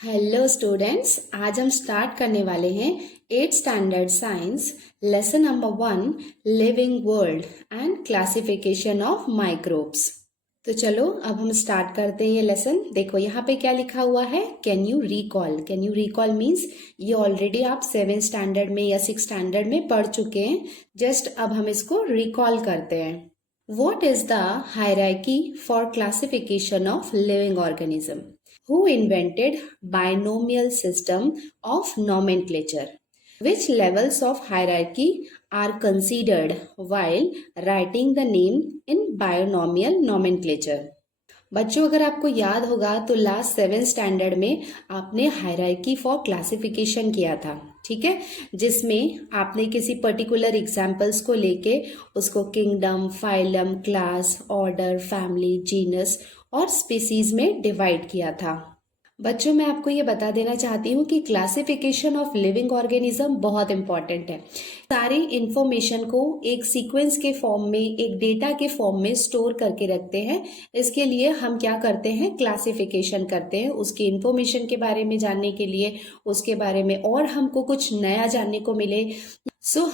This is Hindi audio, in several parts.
हेलो स्टूडेंट्स, आज हम स्टार्ट करने वाले हैं 8th standard science lesson number 1 living world and classification of microbes. तो चलो अब हम स्टार्ट करते हैं ये लेसन। देखो यहाँ पे क्या लिखा हुआ है, can you recall. Can you recall means ये ऑलरेडी आप 7th स्टैंडर्ड में या 6th स्टैंडर्ड में पढ़ चुके हैं। जस्ट अब हम इसको रिकॉल करते हैं। What is the hierarchy for classification of living organism? Who invented binomial system of nomenclature? Which levels of hierarchy are considered while writing the name in binomial nomenclature? बच्चों, अगर आपको याद होगा तो लास्ट 7th स्टैंडर्ड में आपने हायरार्की फॉर क्लासिफिकेशन किया था, ठीक है, जिसमें आपने किसी पर्टिकुलर एग्जाम्पल्स को लेके उसको kingdom, phylum, class, order, family, genus और स्पीसीज में डिवाइड किया था। बच्चों, मैं आपको ये बता देना चाहती हूँ कि क्लासिफिकेशन ऑफ लिविंग ऑर्गेनिज्म बहुत इंपॉर्टेंट है। सारी इंफॉर्मेशन को एक सीक्वेंस के फॉर्म में, एक डेटा के फॉर्म में स्टोर करके रखते हैं। इसके लिए हम क्या करते हैं, क्लासिफिकेशन करते हैं। उसकी इंफॉर्मेशन के बारे में जानने के लिए, उसके बारे में और हमको कुछ नया जानने को मिले,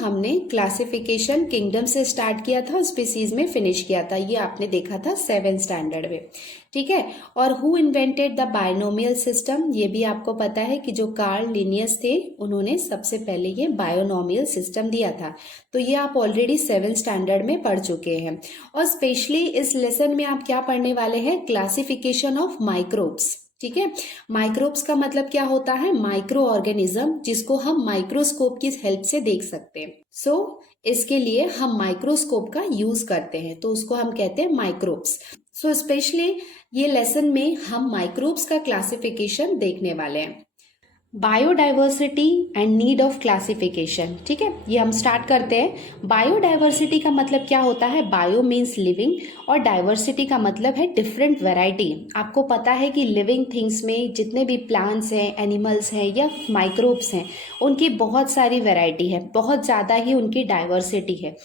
हमने क्लासिफिकेशन किंगडम से स्टार्ट किया था, स्पीसीज में फिनिश किया था। ये आपने देखा था 7th स्टैंडर्ड में, ठीक है। और who invented the binomial system, ये भी आपको पता है कि जो कार्ल लिनियस थे उन्होंने सबसे पहले ये बायोनोमियल सिस्टम दिया था। तो ये आप ऑलरेडी 7th स्टैंडर्ड में पढ़ चुके हैं। और स्पेशली इस लेसन में आप क्या पढ़ने वाले हैं, क्लासिफिकेशन ऑफ माइक्रोब्स, ठीक है। माइक्रोब्स का मतलब क्या होता है, माइक्रो ऑर्गेनिज्म, जिसको हम माइक्रोस्कोप की हेल्प से देख सकते हैं। इसके लिए हम माइक्रोस्कोप का यूज करते हैं, तो उसको हम कहते हैं माइक्रोब्स। स्पेशली ये लेसन में हम माइक्रोब्स का क्लासिफिकेशन देखने वाले हैं। Biodiversity and need of classification, ठीक है, ये हम स्टार्ट करते हैं। बायोडाइवर्सिटी का मतलब क्या होता है, बायो मीन्स लिविंग और डाइवर्सिटी का मतलब है डिफरेंट वैरायटी। आपको पता है कि लिविंग थिंग्स में जितने भी प्लांट्स हैं, एनिमल्स हैं या माइक्रोब्स हैं, उनकी बहुत सारी वैरायटी है, बहुत ज़्यादा ही उनकी डाइवर्सिटी है।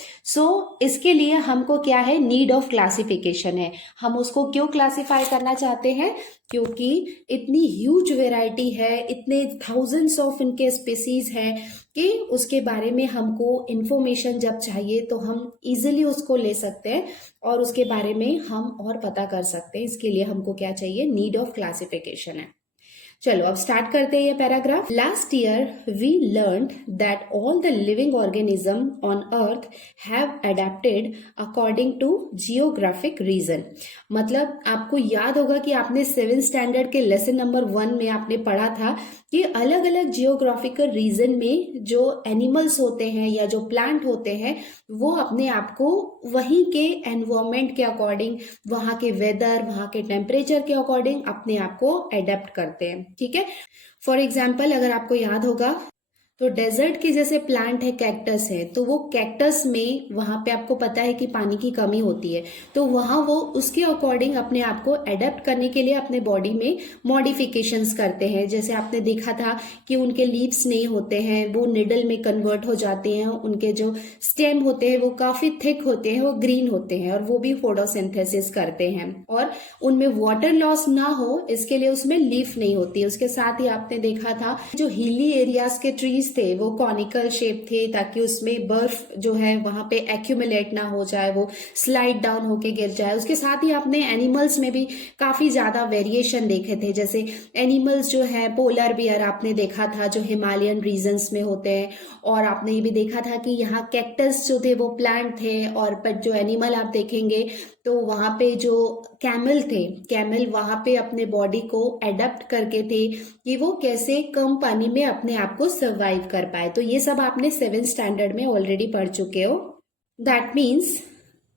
इसके लिए हमको क्या है, नीड ऑफ क्लासिफिकेशन है। हम उसको क्यों क्लासिफाई करना चाहते हैं, क्योंकि इतनी ह्यूज वैरायटी है, इतने थाउजेंड्स ऑफ इनके स्पीसीज हैं कि उसके बारे में हमको इंफॉर्मेशन जब चाहिए तो हम इजीली उसको ले सकते हैं और उसके बारे में हम और पता कर सकते हैं। इसके लिए हमको क्या चाहिए, नीड ऑफ क्लासिफिकेशन है। चलो अब स्टार्ट करते हैं ये paragraph. Last year we learned that all the living organism on earth have adapted according to geographic region. मतलब आपको याद होगा कि आपने 7th स्टैंडर्ड के लेसन नंबर 1 में आपने पढ़ा था कि अलग अलग जियोग्राफिकल रीजन में जो एनिमल्स होते हैं या जो प्लांट होते हैं, वो अपने आप को वहीं के एनवायरमेंट के अकॉर्डिंग, वहां के वेदर, वहां के टेम्परेचर के अकॉर्डिंग अपने आप को एडेप्ट करते हैं, ठीक है। फॉर एग्जाम्पल, अगर आपको याद होगा तो डेजर्ट के जैसे प्लांट है, कैक्टस है, तो वो कैक्टस में वहां पे आपको पता है कि पानी की कमी होती है, तो वहां वो उसके अकॉर्डिंग अपने आप को एडेप्ट करने के लिए अपने बॉडी में मॉडिफिकेशंस करते हैं। जैसे आपने देखा था कि उनके लीव्स नहीं होते हैं, वो निडल में कन्वर्ट हो जाते हैं, उनके जो स्टेम होते हैं वो काफी थिक होते हैं, वो ग्रीन होते हैं और वो भी फोटोसिंथेसिस करते हैं। और उनमें वाटर लॉस ना हो इसके लिए उसमें लीफ नहीं होती है। उसके साथ ही आपने देखा था जो हिली एरियाज के ट्रीज थे वो कॉनिकल शेप थे, ताकि उसमें बर्फ जो है वहां पे एक्यूमुलेट ना हो जाए, वो स्लाइड डाउन होके गिर जाए। उसके साथ ही आपने एनिमल्स में भी काफी ज्यादा वेरिएशन देखे थे। जैसे एनिमल्स जो है, पोलर बियर आपने देखा था जो हिमालयन रीजन्स में होते हैं, और आपने ये भी देखा था कि यहाँ कैक्टस जो थे वो प्लांट थे, और पर जो एनिमल आप देखेंगे तो वहां पे जो कैमल थे, कैमल वहां पे अपने बॉडी को एडेप्ट करके थे कि वो कैसे कम पानी में अपने आप को सर्वाइव कर पाए। तो ये सब आपने 7th स्टैंडर्ड में ऑलरेडी पढ़ चुके हो। That means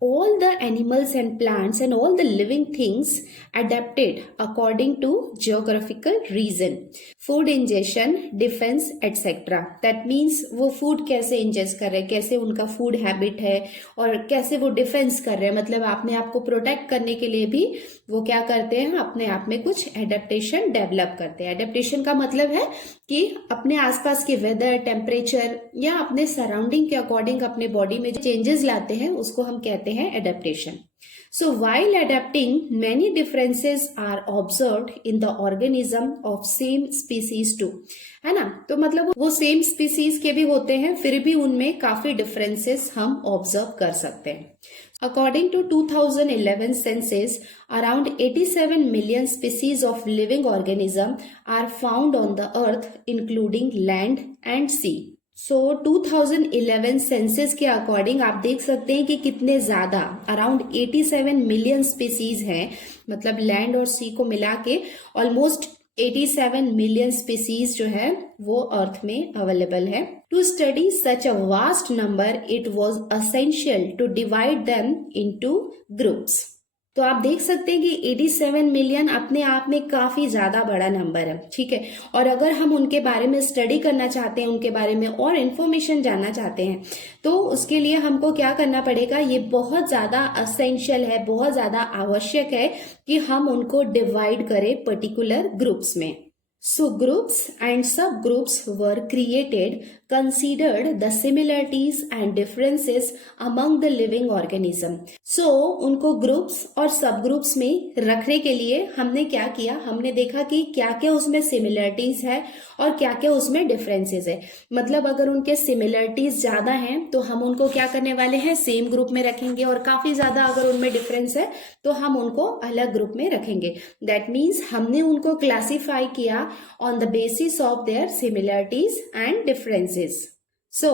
all the animals and plants and all the living things adapted according to geographical reason, food ingestion, defense, etc. That means वो food कैसे ingest कर रहे हैं, कैसे उनका food habit है और कैसे वो defense कर रहे हैं, मतलब अपने आप को protect करने के लिए भी वो क्या करते हैं, अपने आप में कुछ adaptation develop करते हैं। adaptation का मतलब है कि अपने आसपास के वेदर, टेम्परेचर या अपने सराउंडिंग के अकॉर्डिंग अपने बॉडी में जो चेंजेस लाते हैं उसको हम कहते हैं adaptation. So while adapting, many differences are observed in the organism of same species too. है ना, तो मतलब वो सेम स्पीसीज के भी होते हैं, फिर भी उनमें काफी डिफरेंसेस हम ऑब्जर्व कर सकते हैं. According to 2011 census, around 87 million species of living organism are found on the earth, including land and sea. So 2011 census के अकॉर्डिंग आप देख सकते हैं कि कितने ज्यादा अराउंड 87 मिलियन स्पीसीज हैं, मतलब लैंड और सी को मिला के ऑलमोस्ट 87 मिलियन स्पीसीज जो है वो अर्थ में अवेलेबल है. To study such a vast number it was essential to divide them into groups. तो आप देख सकते हैं कि 87 मिलियन अपने आप में काफी ज्यादा बड़ा नंबर है. ठीक है, और अगर हम उनके बारे में स्टडी करना चाहते हैं, उनके बारे में और इन्फॉर्मेशन जानना चाहते हैं, तो उसके लिए हमको क्या करना पड़ेगा, ये बहुत ज्यादा असेंशियल है, बहुत ज्यादा आवश्यक है कि हम उनको डिवाइड करें पर्टिकुलर ग्रुप्स में. So groups and subgroups were created, considered the similarities and differences among the living organism. So उनको ग्रुप्स और सबग्रुप्स में रखने के लिए हमने क्या किया, हमने देखा कि क्या क्या उसमें सिमिलरिटीज है और क्या क्या उसमें डिफरेंसेस है. मतलब अगर उनके सिमिलरिटीज ज्यादा हैं तो हम उनको क्या करने वाले हैं, सेम ग्रुप में रखेंगे, और काफी ज्यादा अगर उनमें डिफरेंस है तो हम उनको अलग ग्रुप में रखेंगे. दैट मीन्स हमने उनको क्लासिफाई किया on the basis of their similarities and differences. So,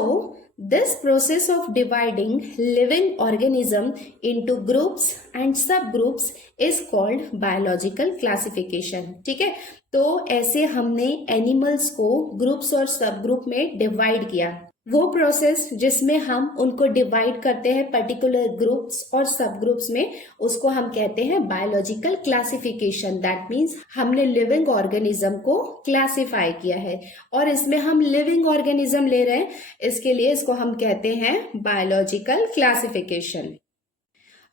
this process of dividing living organism into groups and subgroups is called biological classification. ठीक है, तो ऐसे हमने एनिमल्स को ग्रुप्स और सबग्रुप में डिवाइड किया. वो प्रोसेस जिसमें हम उनको डिवाइड करते हैं पर्टिकुलर ग्रुप्स और सब ग्रुप्स में, उसको हम कहते हैं बायोलॉजिकल क्लासिफिकेशन. दैट मीन्स हमने लिविंग ऑर्गेनिज्म को क्लासिफाई किया है, और इसमें हम लिविंग ऑर्गेनिज्म ले रहे हैं, इसके लिए इसको हम कहते हैं biological classification.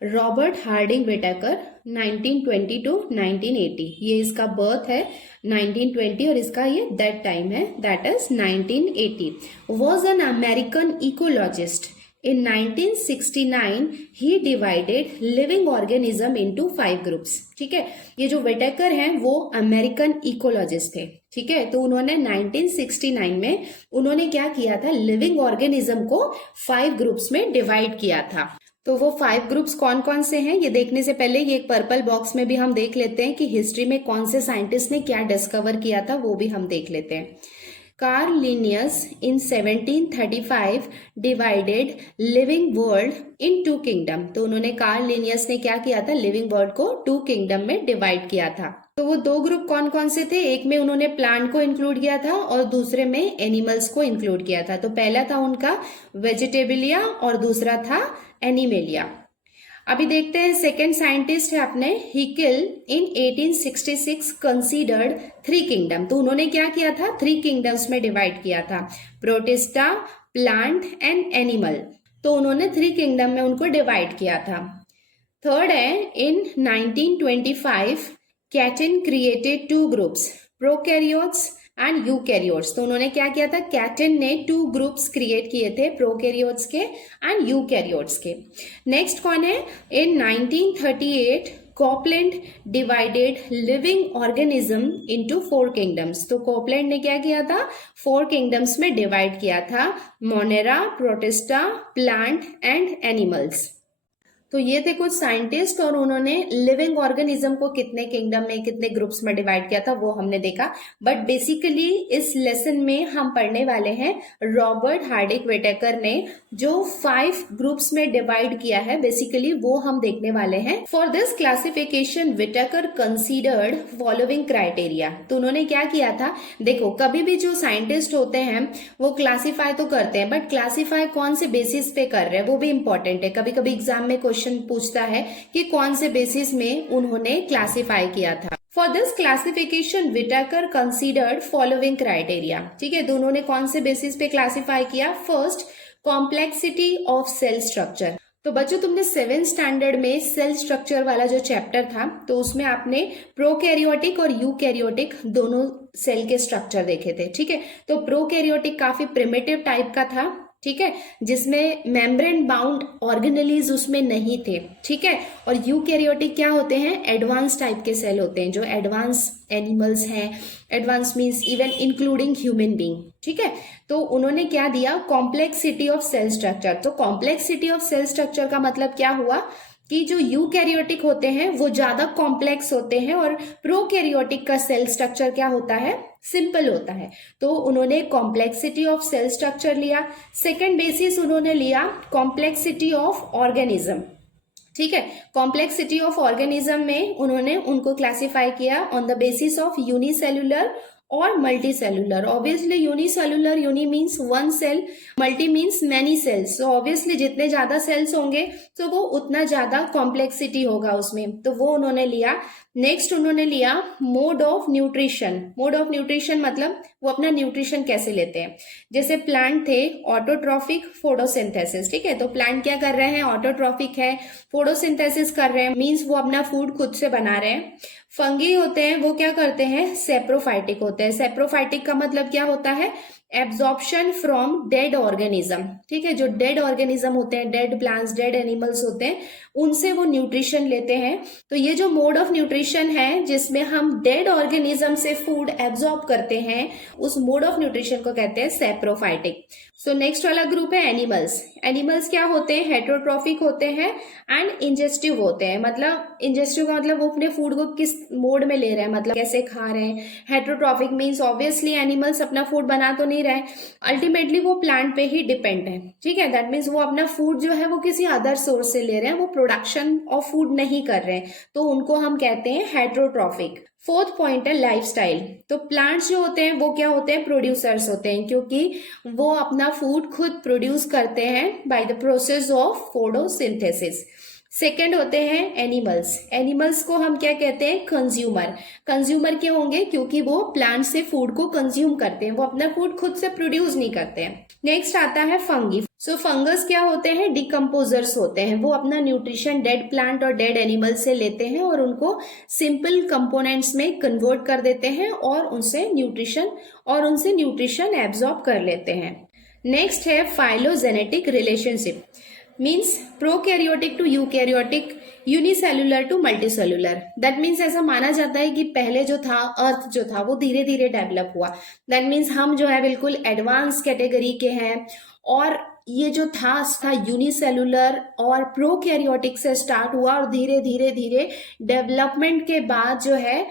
Robert Harding Whittaker 1920 to 1980, ये इसका बर्थ है 1920 और इसका ये डेथ टाइम है, that is 1980. Was an American ecologist. In 1969 he divided living organism into 5 groups. ठीक है, ये जो विटेकर हैं वो अमेरिकन इकोलॉजिस्ट थे. ठीक है, तो उन्होंने 1969 में उन्होंने क्या किया था, लिविंग ऑर्गेनिज्म को 5 ग्रुप्स में डिवाइड किया था. तो वो 5 ग्रुप्स कौन कौन से हैं, ये देखने से पहले ये एक पर्पल बॉक्स में भी हम देख लेते हैं कि हिस्ट्री में कौन से साइंटिस्ट ने क्या डिस्कवर किया था, वो भी हम देख लेते हैं. Karl Linnaeus in 1735 divided living world in 2 kingdom. तो उन्होंने कार्ल लिनियस ने क्या किया था, लिविंग वर्ल्ड को 2 किंगडम में डिवाइड किया था. तो वो 2 ग्रुप कौन कौन से थे, एक में उन्होंने प्लांट को इंक्लूड किया था और दूसरे में एनिमल्स को इंक्लूड किया था. तो पहला था उनका वेजिटेबलिया और दूसरा था एनिमेलिया. अभी देखते हैं सेकेंड साइंटिस्ट है अपने हिकिल इन 1866 कंसीडर्ड 3 किंगडम. तो उन्होंने क्या किया था, 3 किंगडम्स में डिवाइड किया था, प्रोटिस्टा, प्लांट एंड एनिमल. तो उन्होंने 3 किंगडम में उनको डिवाइड किया था. थर्ड है इन 1925 cation created 2 groups, prokaryotes and eukaryotes. तो उन्होंने क्या किया था, कैटन ने 2 ग्रुप्स क्रिएट किए थे, प्रोकैरियोट्स के एंड यूकैरियोट्स के. नेक्स्ट कौन है, इन 1938 Copeland divided living organism into 4 kingdoms. तो कॉपलैंड ने क्या किया था, 4 किंगडम्स में डिवाइड किया था, Monera, protista, plant and animals. तो ये थे कुछ साइंटिस्ट और उन्होंने लिविंग ऑर्गेनिज्म को कितने किंगडम में, कितने ग्रुप्स में डिवाइड किया था वो हमने देखा. बट बेसिकली इस लेसन में हम पढ़ने वाले हैं रॉबर्ट हार्डिंग विटेकर ने जो 5 ग्रुप्स में डिवाइड किया है, बेसिकली वो हम देखने वाले हैं. For this classification Whittaker considered following criteria. तो उन्होंने क्या किया था, देखो कभी भी जो साइंटिस्ट होते हैं वो क्लासीफाई तो करते हैं, बट क्लासीफाई कौन से बेसिस पे कर रहे हैं वो भी इंपॉर्टेंट है. कभी कभी एग्जाम में क्वेश्चन पूछता है कि कौन से बेसिस में उन्होंने क्लासिफाई किया था. For this classification Whittaker considered following criteria. ठीक है, तो उन्होंने कौन से बेसिस पे क्लासिफाई किया, first complexity of cell structure. तो बच्चों तुमने 7th स्टैंडर्ड में सेल स्ट्रक्चर वाला जो चैप्टर था तो उसमें आपने प्रोकैरियोटिक और यूकैरियोटिक दोनों सेल के स्ट्रक्चर देखे थे. ठीक है, तो प्रोकैरियोटिक काफी प्रिमिटिव टाइप का था. ठीक है, जिसमें मेम्ब्रेन बाउंड ऑर्गेनेलीज उसमें नहीं थे, ठीक है। और यूकैरियोटिक क्या होते हैं, एडवांस टाइप के सेल होते हैं, जो एडवांस एनिमल्स हैं, advance means even including human being, ठीक है। तो उन्होंने क्या दिया, कॉम्प्लेक्सिटी ऑफ सेल स्ट्रक्चर। तो कॉम्प्लेक्सिटी ऑफ सेल स्ट्रक्चर का मतलब क्या हुआ कि जो यूकैरियोटिक होते हैं वो ज्यादा कॉम्प्लेक्स होते हैं और प्रोकैरियोटिक का सेल स्ट्रक्चर क्या होता है, सिंपल होता है। तो उन्होंने कॉम्प्लेक्सिटी ऑफ सेल स्ट्रक्चर लिया। सेकंड बेसिस उन्होंने लिया कॉम्प्लेक्सिटी ऑफ ऑर्गेनिज्म, ठीक है। कॉम्प्लेक्सिटी ऑफ ऑर्गेनिज्म में उन्होंने उनको क्लासिफाई किया on the basis of unicellular और multicellular. Obviously unicellular, uni means one cell, multi means many cells. So obviously जितने ज्यादा सेल्स होंगे तो वो उतना ज्यादा कॉम्प्लेक्सिटी होगा उसमें, तो वो उन्होंने लिया। नेक्स्ट उन्होंने लिया mode of nutrition. Mode of nutrition मतलब वो अपना न्यूट्रिशन कैसे लेते हैं। जैसे प्लांट थे ऑटोट्रॉफिक, फोटोसिंथेसिस, ठीक है। तो प्लांट क्या कर रहे हैं, ऑटोट्रॉफिक है, फोटोसिंथेसिस कर रहे हैं, मीन्स वो अपना फूड खुद से बना रहे हैं। फंगी होते हैं, वो क्या करते हैं, सेप्रोफाइटिक होते हैं। सेप्रोफाइटिक का मतलब क्या होता है, एब्जॉर्प्शन फ्रॉम डेड ऑर्गेनिज्म, ठीक है। जो डेड ऑर्गेनिज्म होते हैं, डेड प्लांट्स, डेड एनिमल्स होते हैं, उनसे वो न्यूट्रिशन लेते हैं। तो ये जो मोड ऑफ न्यूट्रिशन है जिसमें हम डेड ऑर्गेनिज्म से फूड एब्जॉर्ब करते हैं, उस मोड ऑफ न्यूट्रिशन को कहते हैं सेप्रोफाइटिक। सो नेक्स्ट वाला ग्रुप है एनिमल्स। एनिमल्स क्या होते हैं, हेटेरोट्रॉफिक होते हैं एंड इंजेस्टिव होते हैं। मतलब इंजेस्टिव का मतलब वो अपने फूड को किस मोड में ले रहे हैं, मतलब कैसे खा रहे हैं। हेटेरोट्रॉफिक मीन्स ऑब्वियसली एनिमल्स अपना फूड बना तो नहीं रहे, अल्टीमेटली वो प्लांट पे ही डिपेंड है, ठीक है। दैट मीन्स वो अपना फूड जो है वो किसी अदर सोर्स से ले रहे हैं, वो प्रोडक्शन ऑफ फूड नहीं कर रहे हैं, तो उनको हम कहते हैं हेटेरोट्रॉफिक। फोर्थ पॉइंट है लाइफस्टाइल। तो प्लांट्स जो होते हैं वो क्या होते हैं, प्रोड्यूसर्स होते हैं, क्योंकि वो अपना फूड खुद प्रोड्यूस करते हैं by the process of photosynthesis. Second होते हैं एनिमल्स। एनिमल्स को हम क्या कहते हैं, कंज्यूमर। कंज्यूमर क्यों होंगे, क्योंकि वो प्लांट से फूड को कंज्यूम करते हैं, वो अपना फूड खुद से प्रोड्यूस नहीं करते हैं। नेक्स्ट आता है फंगी। सो फंगस क्या होते हैं, डिकम्पोजर्स होते हैं। वो अपना न्यूट्रिशन डेड प्लांट और डेड एनिमल से लेते हैं और उनको सिंपल कंपोनेंट्स में कन्वर्ट कर देते हैं और उनसे न्यूट्रिशन एब्जॉर्ब कर लेते हैं। नेक्स्ट है phylogenetic relationship, means prokaryotic to eukaryotic, unicellular to multicellular. That means ऐसा माना जाता है कि पहले जो था, अर्थ जो था, वो धीरे धीरे डेवलप हुआ। दैट मीन्स हम जो है बिल्कुल एडवांस कैटेगरी के हैं, और ये जो था यूनिसेल्युलर और प्रोकैरियोटिक से स्टार्ट हुआ और धीरे धीरे धीरे डेवलपमेंट के बाद जो है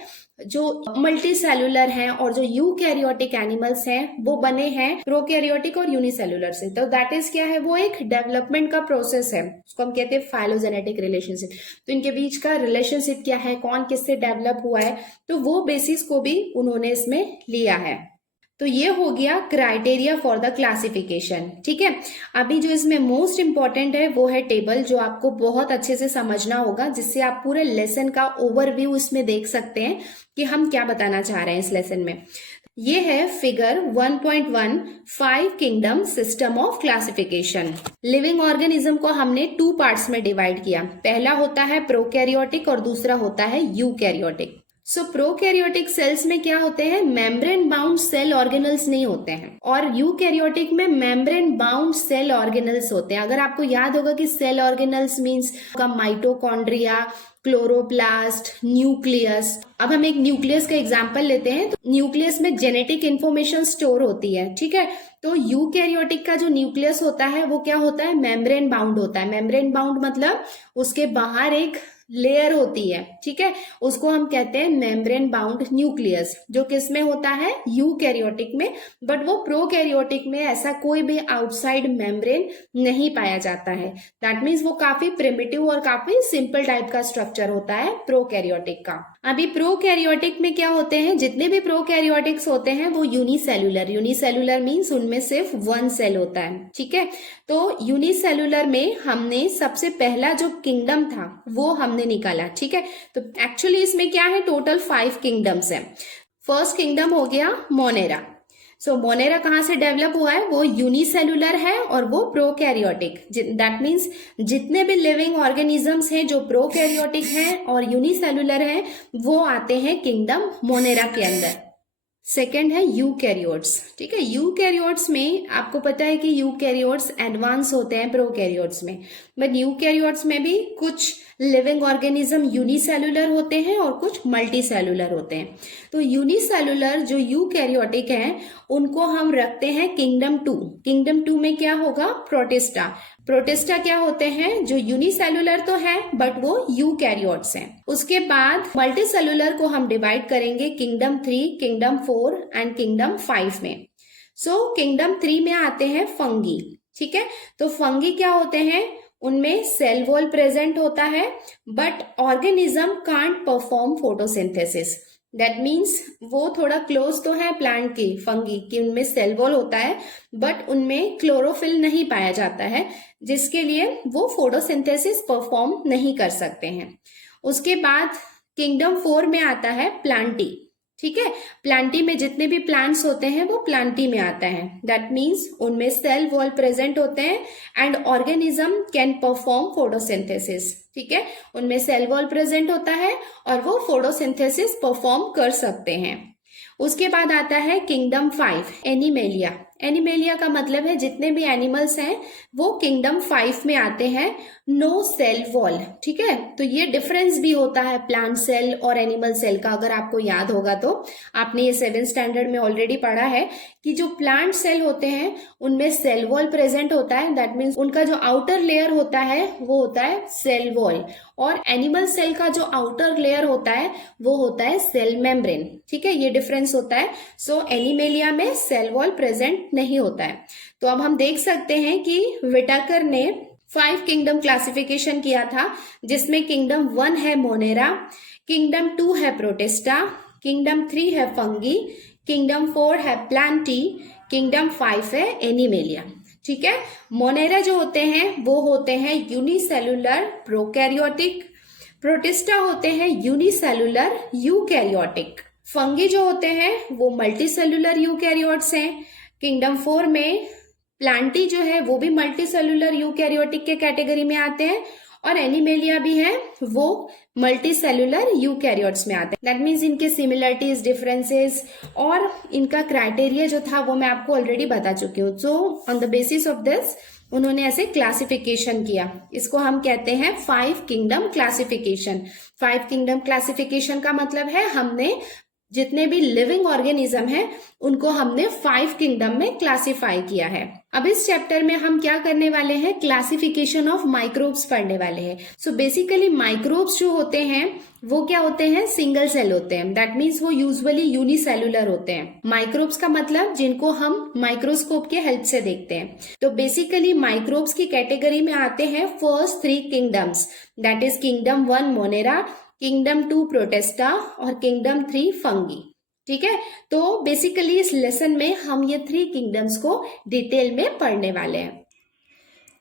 जो मल्टी सेल्युलर हैं और जो यूकैरियोटिक एनिमल्स हैं वो बने हैं प्रोकैरियोटिक और यूनिसेल्युलर से। तो दैट इज क्या है, वो एक डेवलपमेंट का प्रोसेस है, उसको हम कहते हैं फाइलोजेनेटिक रिलेशनशिप। तो इनके बीच का रिलेशनशिप क्या है, कौन किससे डेवलप हुआ है, तो वो बेसिस को भी उन्होंने इसमें लिया है। तो ये हो गया क्राइटेरिया फॉर द क्लासिफिकेशन, ठीक है। अभी जो इसमें मोस्ट इंपॉर्टेंट है वो है टेबल, जो आपको बहुत अच्छे से समझना होगा, जिससे आप पूरे लेसन का ओवरव्यू इसमें देख सकते हैं कि हम क्या बताना चाह रहे हैं इस लेसन में। ये है figure 1.1 5 kingdom system of classification. Living organism को हमने 2 पार्ट्स में डिवाइड किया। पहला होता है प्रोकैरियोटिक और दूसरा होता है यूकैरियोटिक। सो प्रोकैरियोटिक सेल्स में क्या होते हैं, मेम्ब्रेन बाउंड सेल ऑर्गेनल्स नहीं होते हैं, और यूकैरियोटिक में मेम्ब्रेन बाउंड सेल ऑर्गेनल्स होते हैं। अगर आपको याद होगा कि सेल ऑर्गेनल्स मीन्स का माइटोकॉन्ड्रिया, क्लोरोप्लास्ट, न्यूक्लियस। अब हम एक न्यूक्लियस का एग्जांपल लेते हैं। तो न्यूक्लियस में जेनेटिक इंफॉर्मेशन स्टोर होती है, ठीक है। तो यूकैरियोटिक का जो न्यूक्लियस होता है वो क्या होता है, मेम्ब्रेन बाउंड होता है। मेम्ब्रेन बाउंड मतलब उसके बाहर एक लेयर होती है, ठीक है, उसको हम कहते हैं मेम्ब्रेन बाउंड न्यूक्लियस, जो किसमें होता है, यूकैरियोटिक में। बट वो प्रोकैरियोटिक में ऐसा कोई भी आउटसाइड मेम्ब्रेन नहीं पाया जाता है। दैट मीन्स वो काफी प्रिमिटिव और काफी सिंपल टाइप का स्ट्रक्चर होता है प्रोकैरियोटिक का। अभी प्रोकैरियोटिक में क्या होते हैं, जितने भी प्रोकैरियोटिक्स होते हैं वो यूनिसेल्युलर। यूनिसेल्युलर मीन्स उनमें सिर्फ 1 सेल होता है, ठीक है। तो यूनिसेल्युलर में हमने सबसे पहला जो किंगडम था वो हमने निकाला, ठीक है। तो एक्चुअली इसमें क्या है, टोटल 5 किंगडम्स है। फर्स्ट किंगडम हो गया मोनेरा। सो मोनेरा कहाँ से डेवलप हुआ है, वो यूनिसेल्युलर है और वो प्रोकैरियोटिक। दैट मीन्स जितने भी लिविंग ऑर्गेनिजम्स हैं जो प्रोकैरियोटिक हैं और यूनिसेल्युलर हैं वो आते हैं किंगडम मोनेरा के अंदर। सेकेंड है यूकैरियोट्स। ठीक है, यूकैरियोट्स में आपको पता है कि यूकैरियोट्स एडवांस होते हैं प्रोकैरियोट्स में, बट यूकैरियोट्स में भी कुछ लिविंग ऑर्गेनिज्म यूनिसेलुलर होते हैं और कुछ मल्टी सेलुलर होते हैं। तो यूनिसेलुलर जो यूकैरियोटिक हैं उनको हम रखते हैं किंगडम 2। किंगडम 2 में क्या होगा? प्रोटिस्टा। प्रोटिस्टा क्या होते हैं? जो यूनिसेलुलर तो है बट वो यूकैरियोट्स हैं। उसके बाद मल्टी सेलुलर को हम डिवाइड करेंगे किंगडम 3, किंगडम 4 एंड किंगडम 5 में। सो किंगडम 3 में आते हैं फंगी। ठीक है, तो फंगी क्या होते हैं? उनमें सेल वॉल प्रेजेंट होता है but organism can't perform photosynthesis. That means वो थोड़ा क्लोज तो है प्लांट की, फंगी कि उनमें सेल वॉल होता है बट उनमें क्लोरोफिल नहीं पाया जाता है, जिसके लिए वो फोटोसिंथेसिस परफॉर्म नहीं कर सकते हैं। उसके बाद किंगडम 4 में आता है प्लांटी। ठीक है, प्लांटी में जितने भी प्लांट्स होते हैं वो प्लांटी में आता है। दैट मीन्स उनमें सेल वॉल प्रेजेंट होते हैं and organism can perform photosynthesis. ठीक है, उनमें सेल वॉल प्रेजेंट होता है और वो फोटोसिंथेसिस परफॉर्म कर सकते हैं। उसके बाद आता है किंगडम 5 एनिमेलिया। एनिमेलिया का मतलब है जितने भी एनिमल्स हैं वो किंगडम 5 में आते हैं, नो सेल वॉल। ठीक है, तो ये डिफरेंस भी होता है प्लांट सेल और एनिमल सेल का। अगर आपको याद होगा तो आपने ये 7th स्टैंडर्ड में ऑलरेडी पढ़ा है कि जो प्लांट सेल होते हैं उनमें सेल वॉल प्रेजेंट होता है। दैट मीन्स उनका जो आउटर लेयर होता है वो होता है सेल वॉल, और एनिमल सेल का जो आउटर लेयर होता है वो होता है सेल मेम्ब्रेन। ठीक है, ये डिफरेंस होता है। सो एनिमेलिया में सेल वॉल प्रेजेंट नहीं होता है। तो अब हम देख सकते हैं कि विटाकर ने 5 किंगडम क्लासिफिकेशन किया था, जिसमें किंगडम 1 है मोनेरा, किंगडम 2 है प्रोटिस्टा, किंगडम 3 है फंगी, किंगडम 4 है प्लांटी, किंगडम 5 है एनिमेलिया। ठीक है, मोनेरा जो होते हैं वो होते हैं यूनिसेलुलर प्रोकैरियोटिक, प्रोटिस्टा होते हैं यूनिसेलुलर यूकैरियोटिक, फंगी जो होते हैं वो मल्टीसेलुलर यूकैरियोट्स हैं। किंगडम 4 में प्लांटी जो है वो भी मल्टीसेलुलर यूकैरियोटिक के कैटेगरी में आते हैं, और एनिमेलिया भी है वो मल्टीसेलुलर यूकैरियोट्स में आते हैं। दैट मीन्स इनके सिमिलरिटीज, डिफरेंसेस और इनका क्राइटेरिया जो था वो मैं आपको ऑलरेडी बता चुकी हूँ। So on the basis of this उन्होंने ऐसे क्लासिफिकेशन किया। इसको हम कहते हैं 5 किंगडम क्लासिफिकेशन। 5 किंगडम क्लासिफिकेशन का मतलब है हमने जितने भी लिविंग ऑर्गेनिज्म हैं उनको हमने 5 किंगडम में क्लासिफाई किया है। अब इस चैप्टर में हम क्या करने वाले हैं? क्लासिफिकेशन ऑफ माइक्रोब्स पढ़ने वाले हैं। सो बेसिकली माइक्रोब्स जो होते हैं वो क्या होते हैं? सिंगल सेल होते हैं। दैट मीन्स वो यूजुअली यूनिसेलुलर होते हैं। माइक्रोब्स का मतलब जिनको हम माइक्रोस्कोप के हेल्प से देखते हैं। तो बेसिकली माइक्रोब्स की कैटेगरी में आते हैं first 3 kingdoms, that is kingdom 1 Monera, kingdom 2 Protista और किंगडम 3 फंगी। ठीक है, तो बेसिकली इस लेसन में हम ये 3 किंगडम्स को डिटेल में पढ़ने वाले हैं।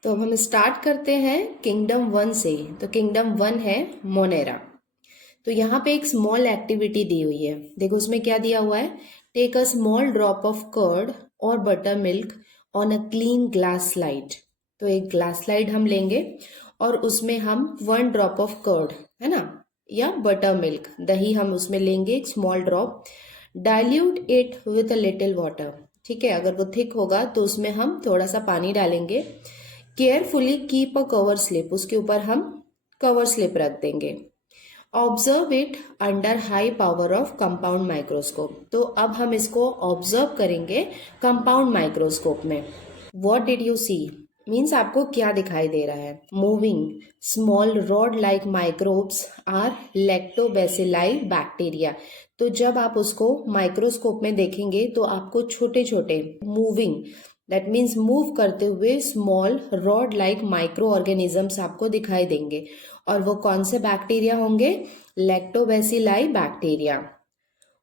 तो अब हम स्टार्ट करते हैं किंगडम 1 से। तो किंगडम 1 है मोनेरा। तो यहाँ पे एक स्मॉल एक्टिविटी दी हुई है। देखो उसमें क्या दिया हुआ है? Take a small drop of curd और buttermilk on a clean glass slide. तो एक ग्लास स्लाइड हम लेंगे और उसमें हम 1 ड्रॉप ऑफ कर्ड, है ना, या बटर मिल्क, दही हम उसमें लेंगे एक small drop, dilute it with a little water. ठीक है, अगर वो थिक होगा तो उसमें हम थोड़ा सा पानी डालेंगे। Carefully keep a cover slip, उसके ऊपर हम कवर स्लिप रख देंगे। Observe it under high power of compound microscope. तो अब हम इसको ऑब्जर्व करेंगे कंपाउंड माइक्रोस्कोप में। What did you see means आपको क्या दिखाई दे रहा है? Moving small rod like microbes are lactobacilli bacteria. तो जब आप उसको माइक्रोस्कोप में देखेंगे तो आपको छोटे छोटे मूविंग, दैट मीन्स मूव करते हुए small rod like micro organisms आपको दिखाई देंगे। और वो कौन से बैक्टीरिया होंगे? Lactobacilli bacteria.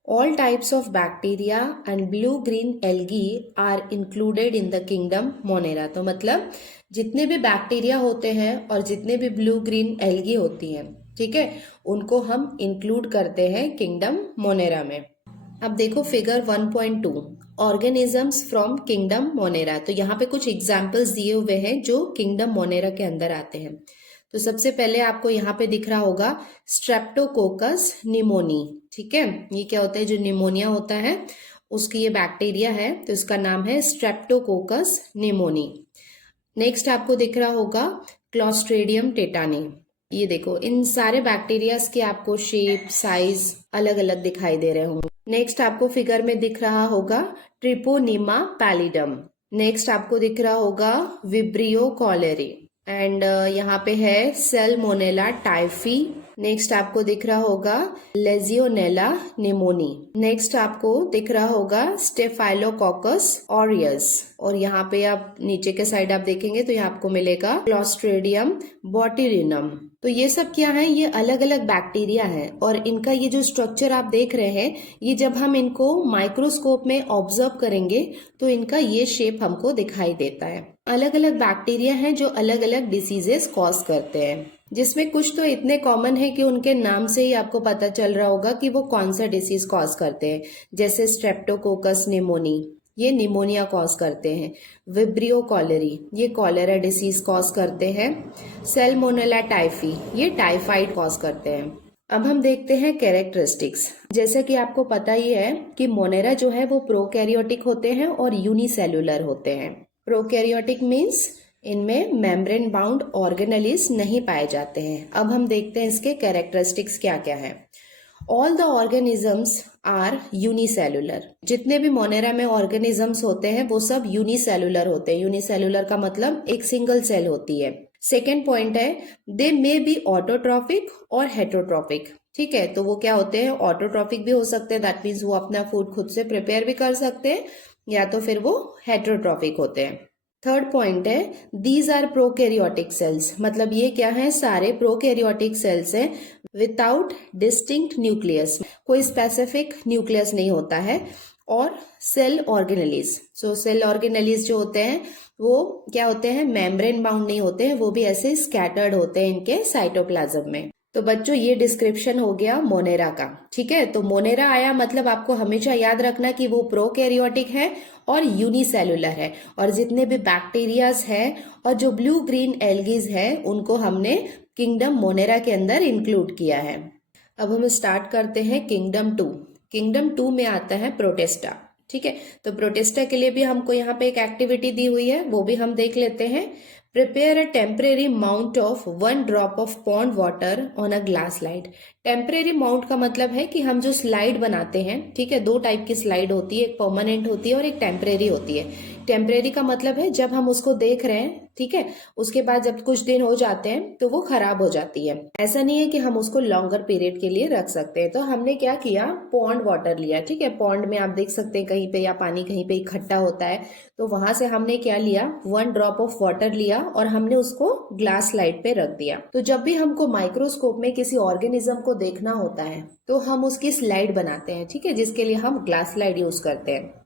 All types of bacteria and blue-green algae are included in the kingdom Monera। तो मतलब जितने भी बैक्टीरिया होते हैं और जितने भी ब्लू ग्रीन एल्गी होती हैं, ठीक है, उनको हम इंक्लूड करते हैं किंगडम मोनेरा में। अब देखो figure 1.2 organisms from kingdom Monera. तो यहाँ पे कुछ एग्जाम्पल्स दिए हुए हैं जो किंगडम मोनेरा के अंदर आते हैं। तो सबसे पहले आपको यहाँ पे दिख रहा होगा स्ट्रेप्टोकोकस निमोनी। ठीक है, ये क्या होता है, जो निमोनिया होता है उसकी ये बैक्टीरिया है, तो इसका नाम है स्ट्रेप्टोकोकस निमोनी। नेक्स्ट आपको दिख रहा होगा क्लॉस्ट्रेडियम टेटानी। ये देखो, इन सारे बैक्टीरियाज के आपको शेप साइज अलग अलग दिखाई दे रहे होंगे। नेक्स्ट आपको फिगर में दिख रहा होगा ट्रिपोनीमा पैलिडम। नेक्स्ट आपको दिख रहा होगा विब्रियो कॉलेरी एंड यहाँ पे है सेल्मोनेला टाइफी। नेक्स्ट आपको दिख रहा होगा लेजियोनेला निमोनी। नेक्स्ट आपको दिख रहा होगा स्टेफाइलोकोकस ऑरियस, और यहाँ पे आप नीचे के साइड आप देखेंगे तो यहाँ आपको मिलेगा क्लॉस्ट्रेडियम बोट्यूलिनम। तो ये सब क्या है, ये अलग अलग बैक्टीरिया है, और इनका ये जो स्ट्रक्चर आप देख रहे हैं, ये जब हम इनको माइक्रोस्कोप में ऑब्जर्व करेंगे तो इनका ये शेप हमको दिखाई देता है। अलग अलग बैक्टीरिया हैं जो अलग अलग डिसीजेस कॉज करते हैं, जिसमें कुछ तो इतने कॉमन है कि उनके नाम से ही आपको पता चल रहा होगा कि वो कौन सा डिसीज कॉज करते हैं। जैसे स्ट्रेप्टोकोकस निमोनी, ये निमोनिया कॉज करते हैं। विब्रियो कॉलेरी, ये कॉलेरा डिसीज कॉज करते हैं। सेल्मोनेला टाइफी, ये टाइफाइड कॉज करते हैं। अब हम देखते हैं कैरेक्टरिस्टिक्स। जैसे कि आपको पता ही है कि मोनेरा जो है वो प्रोकैरियोटिक होते हैं और यूनिसेलुलर होते हैं। प्रोकैरियोटिक मीन्स इनमें मेम्ब्रेन बाउंड ऑर्गेनेलिस नहीं पाए जाते हैं। अब हम देखते हैं इसके कैरेक्टरिस्टिक्स क्या क्या है। All the organisms are unicellular. जितने भी मोनेरा में ऑर्गेनिजम्स होते हैं वो सब यूनिसेलुलर होते हैं। यूनिसेलुलर का मतलब एक सिंगल सेल होती है। सेकेंड पॉइंट है दे मे बी ऑटोट्रॉफिक और हेटरोट्रॉफिक। ठीक है, तो वो क्या होते हैं, ऑटोट्रॉफिक भी हो सकते हैं, दैट मीन्स वो अपना फूड खुद से प्रिपेयर भी कर सकते हैं, या तो फिर वो हेटरोट्रॉफिक होते हैं। थर्ड पॉइंट है दीज आर प्रोकैरियोटिक सेल्स, मतलब ये क्या है, सारे प्रोकैरियोटिक सेल्स हैं विदाउट डिस्टिंक्ट न्यूक्लियस, कोई स्पेसिफिक न्यूक्लियस नहीं होता है। और सेल ऑर्गेनेलिस, सो सेल ऑर्गेनेलिस जो होते हैं वो क्या होते हैं, मेम्ब्रेन बाउंड नहीं होते हैं, वो भी ऐसे स्कैटर्ड होते हैं इनके साइटोप्लाज्म में। तो बच्चों ये डिस्क्रिप्शन हो गया मोनेरा का। ठीक है, तो मोनेरा आया मतलब आपको हमेशा याद रखना कि वो प्रोकैरियोटिक है और यूनिसेलुलर है, और जितने भी बैक्टीरियाज है और जो ब्लू ग्रीन एल्गीज है उनको हमने किंगडम मोनेरा के अंदर इंक्लूड किया है। अब हम स्टार्ट करते हैं किंगडम 2। किंगडम 2 में आता है प्रोटेस्टा। ठीक है, तो प्रोटेस्टा के लिए भी हमको यहाँ पे एक एक्टिविटी दी हुई है, वो भी हम देख लेते हैं। Prepare a temporary mount of 1 drop of pond water on a glass slide. Temporary mount का मतलब है कि हम जो स्लाइड बनाते हैं, ठीक है, 2 टाइप की स्लाइड होती है, एक परमानेंट होती है और एक टेम्परेरी होती है। टेम्परेरी का मतलब है जब हम उसको देख रहे हैं, ठीक है, उसके बाद जब कुछ दिन हो जाते हैं तो वो खराब हो जाती है। ऐसा नहीं है कि हम उसको लॉन्गर पीरियड के लिए रख सकते हैं। तो हमने क्या किया, पॉन्ड वाटर लिया। ठीक है, पॉन्ड में आप देख सकते हैं कहीं पे या पानी कहीं पे इकट्ठा होता है, तो वहां से हमने क्या लिया, 1 ड्रॉप ऑफ वाटर लिया और हमने उसको ग्लास स्लाइड पे रख दिया। तो जब भी हमको माइक्रोस्कोप में किसी ऑर्गेनिज्म को देखना होता है तो हम उसकी स्लाइड बनाते हैं। ठीक है, जिसके लिए हम ग्लास स्लाइड यूज करते हैं।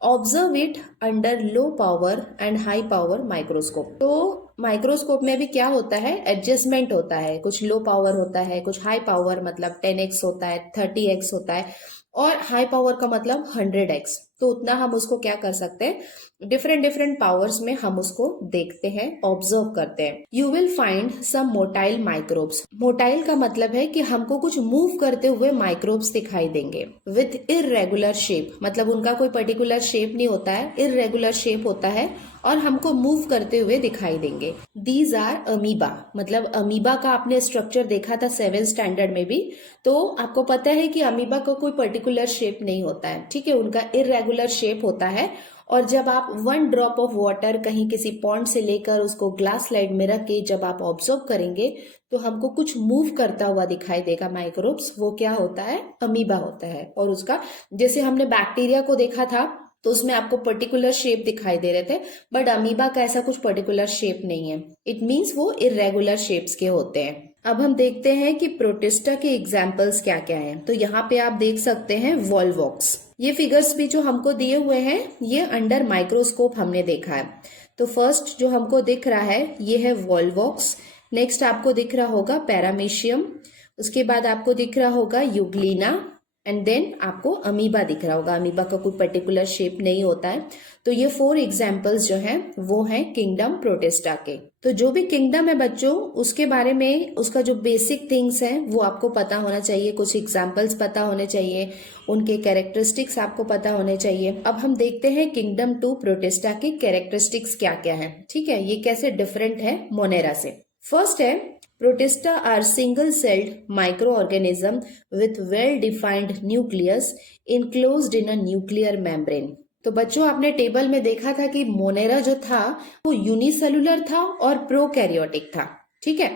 Observe it under low power and high power microscope. तो माइक्रोस्कोप में भी क्या होता है, एडजस्टमेंट होता है, कुछ लो पावर होता है, कुछ हाई पावर मतलब 10x होता है, 30x होता है, और हाई पावर का मतलब 100x। तो उतना हम उसको क्या कर सकते हैं, डिफरेंट पावर्स में हम उसको देखते हैं, ऑब्जर्व करते हैं। You will find some motile microbes. Motile का मतलब है कि हमको कुछ मूव करते हुए माइक्रोब्स दिखाई देंगे विथ इररेगुलर शेप, मतलब उनका कोई पर्टिकुलर शेप नहीं होता है, इररेगुलर शेप होता है और हमको मूव करते हुए दिखाई देंगे। दीज आर अमीबा, मतलब अमीबा का आपने स्ट्रक्चर देखा था 7th स्टैंडर्ड में भी, तो आपको पता है कि अमीबा का कोई पर्टिकुलर शेप नहीं होता है। ठीक है, उनका इररेगुलर शेप होता है, और जब आप 1 ड्रॉप ऑफ वाटर कहीं किसी पॉन्ड से लेकर उसको ग्लास स्लाइड में रख के जब आप ऑब्जर्व करेंगे तो हमको कुछ मूव करता हुआ दिखाई देगा माइक्रोब्स। वो क्या होता है, अमीबा होता है। और उसका, जैसे हमने बैक्टीरिया को देखा था तो उसमें आपको पर्टिकुलर शेप दिखाई दे रहे थे, बट अमीबा का ऐसा कुछ पर्टिकुलर शेप नहीं है। इट मीन्स वो इररेगुलर शेप्स के होते हैं। अब हम देखते हैं कि प्रोटिस्टा के एग्जाम्पल्स क्या क्या हैं। तो यहाँ पे आप देख सकते हैं वॉल्वॉक्स। ये फिगर्स भी जो हमको दिए हुए हैं ये अंडर माइक्रोस्कोप हमने देखा है। तो फर्स्ट जो हमको दिख रहा है ये है वॉल्वॉक्स। नेक्स्ट आपको दिख रहा होगा पैरामीशियम, उसके बाद आपको दिख रहा होगा यूग्लिना, एंड देन आपको अमीबा दिख रहा होगा। अमीबा का कोई पर्टिकुलर शेप नहीं होता है। तो ये 4 एग्जाम्पल्स जो हैं वो हैं किंगडम प्रोटिस्टा के। तो जो भी किंगडम है बच्चों, उसके बारे में उसका जो बेसिक थिंग्स हैं वो आपको पता होना चाहिए, कुछ एग्जाम्पल्स पता होने चाहिए, उनके कैरेक्टरिस्टिक्स आपको पता होने चाहिए। अब हम देखते हैं किंगडम 2 प्रोटिस्टा की कैरेक्टरिस्टिक्स क्या क्या है। ठीक है, ये कैसे डिफरेंट है मोनेरा से। फर्स्ट है, Protista are single-celled microorganism with well-defined nucleus enclosed in a nuclear membrane। तो बच्चों आपने टेबल में देखा था कि मोनेरा जो था वो यूनिसेलुलर था और प्रोकैरियोटिक था। ठीक है,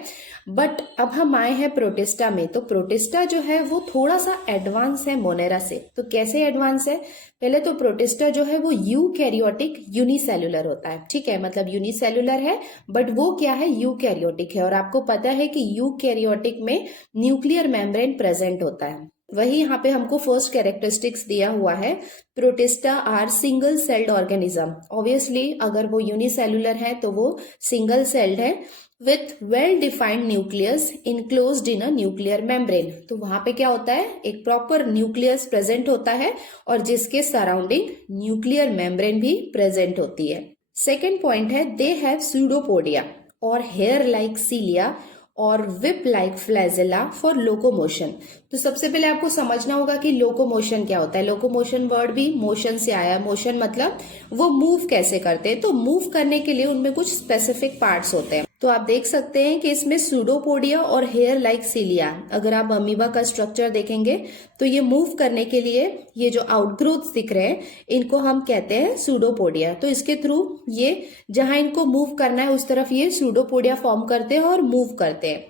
बट अब हम आए हैं प्रोटिस्टा में। तो प्रोटिस्टा जो है वो थोड़ा सा एडवांस है मोनेरा से। तो कैसे एडवांस है? पहले तो प्रोटिस्टा जो है वो यूकैरियोटिक यूनिसेलुलर होता है। ठीक है, मतलब यूनिसेलुलर है बट वो क्या है, यूकैरियोटिक है। और आपको पता है कि यूकैरियोटिक में न्यूक्लियर मेम्ब्रेन प्रेजेंट होता है। वही यहाँ पे हमको फर्स्ट कैरेक्टरिस्टिक्स दिया हुआ है, Protista are single celled organism. Obviously अगर वो यूनिसेलुलर है तो वो सिंगल सेल्ड है with well defined nucleus enclosed in a nuclear membrane. तो वहां पे क्या होता है, एक प्रॉपर न्यूक्लियस प्रेजेंट होता है और जिसके सराउंडिंग न्यूक्लियर मेम्ब्रेन भी प्रेजेंट होती है। सेकेंड पॉइंट है, दे हैव स्यूडोपोडिया और हेयर लाइक सीलिया और whip like flagella for locomotion. तो सबसे पहले आपको समझना होगा कि लोकोमोशन क्या होता है। लोकोमोशन वर्ड भी मोशन से आया। मोशन मतलब वो मूव कैसे करते हैं। तो मूव करने के लिए उनमें कुछ स्पेसिफिक पार्ट्स होते हैं। तो आप देख सकते हैं कि इसमें सूडोपोडिया और हेयर लाइक सीलिया, अगर आप अमीबा का स्ट्रक्चर देखेंगे तो ये मूव करने के लिए ये जो आउटग्रोथ दिख रहे हैं इनको हम कहते हैं सूडोपोडिया। तो इसके थ्रू ये जहां इनको मूव करना है उस तरफ ये सूडोपोडिया फॉर्म करते हैं और मूव करते हैं।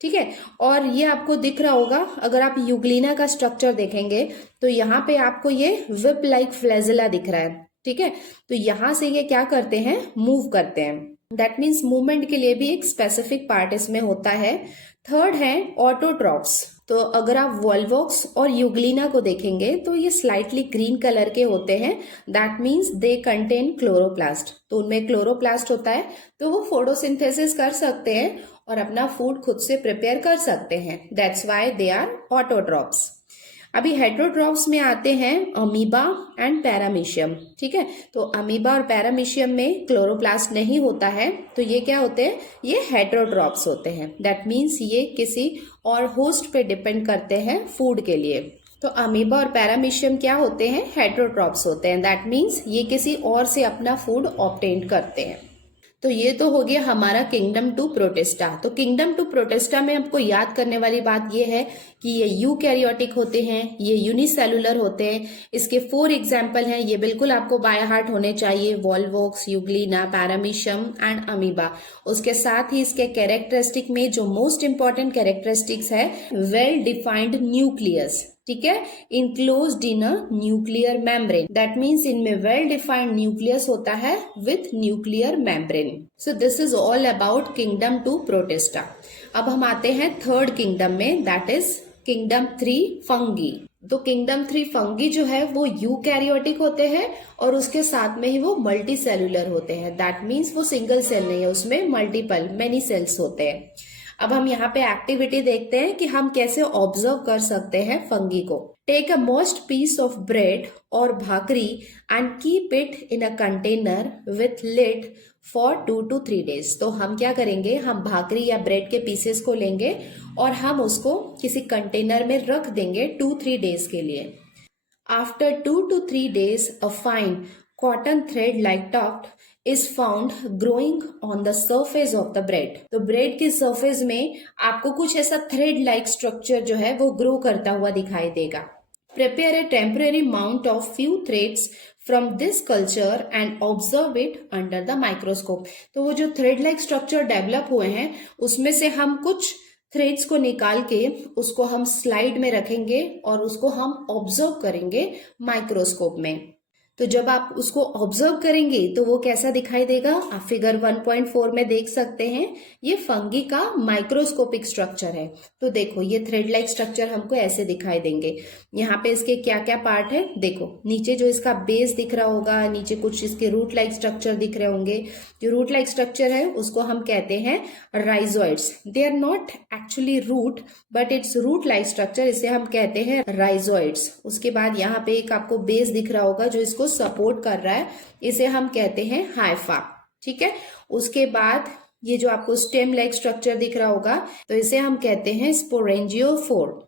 ठीक है, और ये आपको दिख रहा होगा, अगर आप यूग्लिना का स्ट्रक्चर देखेंगे तो यहाँ पे आपको ये विप लाइक फ्लैजेला दिख रहा है। ठीक है, तो यहां से ये क्या करते हैं, मूव करते हैं। दैट मीन्स मूवमेंट के लिए भी एक स्पेसिफिक पार्ट इसमें होता है। थर्ड है ऑटोट्रॉप्स। तो अगर आप वॉल्वॉक्स और यूग्लिना को देखेंगे तो ये स्लाइटली ग्रीन कलर के होते हैं। That means they contain chloroplast. तो उनमें क्लोरोप्लास्ट होता है, तो वो फोटोसिंथेसिस कर सकते हैं और अपना फूड खुद से प्रिपेयर कर सकते हैं। That's why they are autotrophs. अभी हेट्रोट्रॉप्स में आते हैं अमीबा एंड पैरामीशियम। ठीक है, तो अमीबा और पैरामीशियम में क्लोरोप्लास्ट नहीं होता है, तो ये क्या होते हैं, ये हेट्रोट्रॉप्स होते हैं। दैट मीन्स ये किसी और होस्ट पे डिपेंड करते हैं फूड के लिए। तो अमीबा और पैरामीशियम क्या होते हैं, हेट्रोट्रॉप्स होते हैं। दैट मीन्स ये किसी और से अपना फूड ऑब्टेन करते हैं। तो ये तो हो गया हमारा किंगडम 2 प्रोटिस्टा। तो किंगडम 2 प्रोटिस्टा में आपको याद करने वाली बात ये है कि ये यूकैरियोटिक होते हैं, ये यूनिसेलुलर होते हैं। इसके 4 एग्जाम्पल हैं, ये बिल्कुल आपको बाय हार्ट होने चाहिए, Volvox, Euglena, paramecium and amoeba. उसके साथ ही इसके कैरेक्टरिस्टिक में जो मोस्ट इंपॉर्टेंट कैरेक्टरिस्टिक्स है, वेल डिफाइंड न्यूक्लियस। ठीक है, enclosed in a nuclear membrane. That means इनमें वेल डिफाइंड न्यूक्लियस होता है with nuclear membrane. So this is all about kingdom 2 protista. अब हम आते हैं थर्ड किंगडम में, दैट इज किंगडम 3 फंगी। तो किंगडम 3 फंगी जो है वो यूकैरियोटिक होते हैं और उसके साथ में ही वो मल्टी सेलुलर होते हैं। दैट मीन्स वो सिंगल सेल नहीं है, उसमें मल्टीपल मेनी सेल्स होते हैं। अब हम यहाँ पे एक्टिविटी देखते हैं कि हम कैसे ऑब्जर्व कर सकते हैं फंगी को। Take a moist piece of bread और bhakri and keep it in a container with lid for 2 to 3 days। तो हम क्या करेंगे, हम भाकरी या ब्रेड के पीसेस को लेंगे और हम उसको किसी कंटेनर में रख देंगे 2-3 days के लिए। After 2 to 3 days, a fine cotton thread-like tuft is found growing on the surface of the bread। तो ब्रेड के सरफेस में आपको कुछ ऐसा थ्रेड लाइक स्ट्रक्चर जो है वो ग्रो करता हुआ दिखाई देगा। Prepare a temporary mount of few threads from this culture and observe it under the microscope। तो वो जो थ्रेड लाइक स्ट्रक्चर डेवलप हुए हैं उसमें से हम कुछ थ्रेड्स को निकाल के उसको हम स्लाइड में रखेंगे और उसको हम ऑब्जर्व करेंगे माइक्रोस्कोप में। तो जब आप उसको ऑब्जर्व करेंगे तो वो कैसा दिखाई देगा, आप फिगर 1.4 में देख सकते हैं। ये फंगी का माइक्रोस्कोपिक स्ट्रक्चर है। तो देखो ये थ्रेड लाइक स्ट्रक्चर हमको ऐसे दिखाई देंगे। यहाँ पे इसके क्या क्या पार्ट है, देखो नीचे जो इसका बेस दिख रहा होगा, नीचे कुछ इसके रूट लाइक स्ट्रक्चर दिख रहे होंगे। जो रूट लाइक स्ट्रक्चर है उसको हम कहते हैं rhizoids. They are not actually root but it's root like structure, इसे हम कहते हैं राइजोइड्स। उसके बाद यहाँ पे एक आपको बेस दिख रहा होगा जो इसको सपोर्ट कर रहा है, इसे हम कहते हैं हाइफा। ठीक है, उसके बाद ये जो आपको स्टेम लाइक स्ट्रक्चर दिख रहा होगा तो इसे हम कहते हैं स्पोरेंजियोफोर।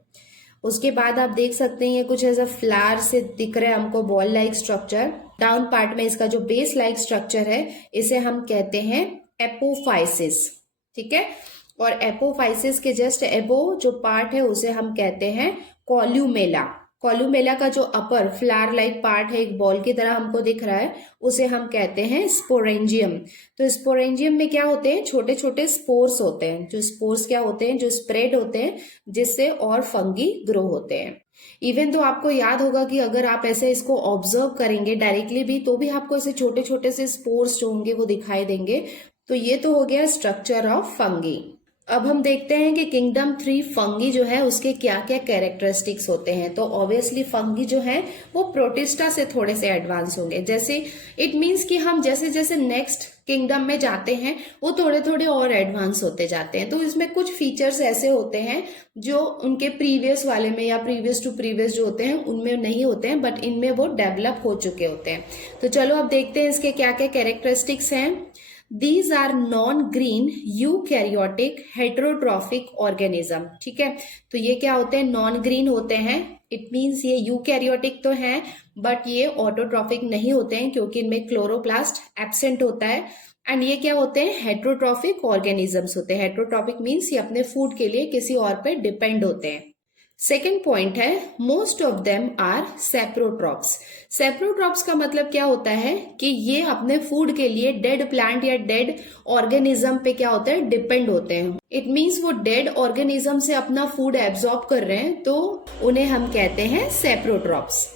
उसके बाद आप देख सकते हैं ये कुछ ऐसा फ्लावर से दिख रहा है हमको, ball like structure. Down part में इसका जो बेस लाइक स्ट्रक्चर है इसे हम कहते हैं एपोफाइसिस। ठीक है, और एपोफाइसिस के जस्ट एबो जो पार्ट है उसे हम कहते हैं कॉल्यूमेला। कॉल्यूमेला का जो अपर फ्लावर लाइक पार्ट है, एक बॉल की तरह हमको दिख रहा है, उसे हम कहते हैं स्पोरेंजियम। तो स्पोरेंजियम में क्या होते हैं, छोटे छोटे स्पोर्स होते हैं। जो स्पोर्स क्या होते हैं, जो स्प्रेड होते हैं जिससे और फंगी ग्रो होते हैं। इवन तो आपको याद होगा कि अगर आप ऐसे इसको ऑब्जर्व करेंगे डायरेक्टली भी तो भी आपको ऐसे छोटे छोटे से स्पोर्स जो होंगे वो दिखाई देंगे। तो ये तो हो गया स्ट्रक्चर ऑफ फंगी। अब हम देखते हैं कि किंगडम 3 फंगी जो है उसके क्या क्या कैरेक्टरिस्टिक्स होते हैं। तो ऑब्वियसली फंगी जो है वो प्रोटिस्टा से थोड़े से एडवांस होंगे। जैसे इट मीन्स कि हम जैसे जैसे नेक्स्ट किंगडम में जाते हैं वो थोड़े थोड़े और एडवांस होते जाते हैं। तो इसमें कुछ फीचर्स ऐसे होते हैं जो उनके प्रीवियस वाले में या प्रीवियस टू प्रीवियस जो होते हैं उनमें नहीं होते हैं, बट इनमें वो डेवलप हो चुके होते हैं। तो चलो अब देखते हैं इसके क्या क्या कैरेक्टरिस्टिक्स हैं। These are non-green eukaryotic heterotrophic organism। ठीक है, तो ये क्या होते हैं, नॉन ग्रीन होते हैं। इट मीन्स ये यूकैरियोटिक तो हैं बट ये ऑटोट्रॉफिक नहीं होते हैं क्योंकि इनमें क्लोरोप्लास्ट एब्सेंट होता है। एंड ये क्या होते हैं, हेट्रोट्रॉफिक ऑर्गेनिजम्स होते हैं। हेट्रोट्रॉफिक मीन्स ये अपने फूड के लिए किसी और पे डिपेंड होते हैं। Second point is most of them are saprotrophs. Saprotrophs का मतलब क्या होता है कि ये अपने फूड के लिए डेड प्लांट या डेड ऑर्गेनिज्म पे क्या होते हैं, डिपेंड होते हैं। इट मीन्स वो डेड ऑर्गेनिज्म से अपना फूड एब्जॉर्ब कर रहे हैं तो उन्हें हम कहते हैं saprotrophs.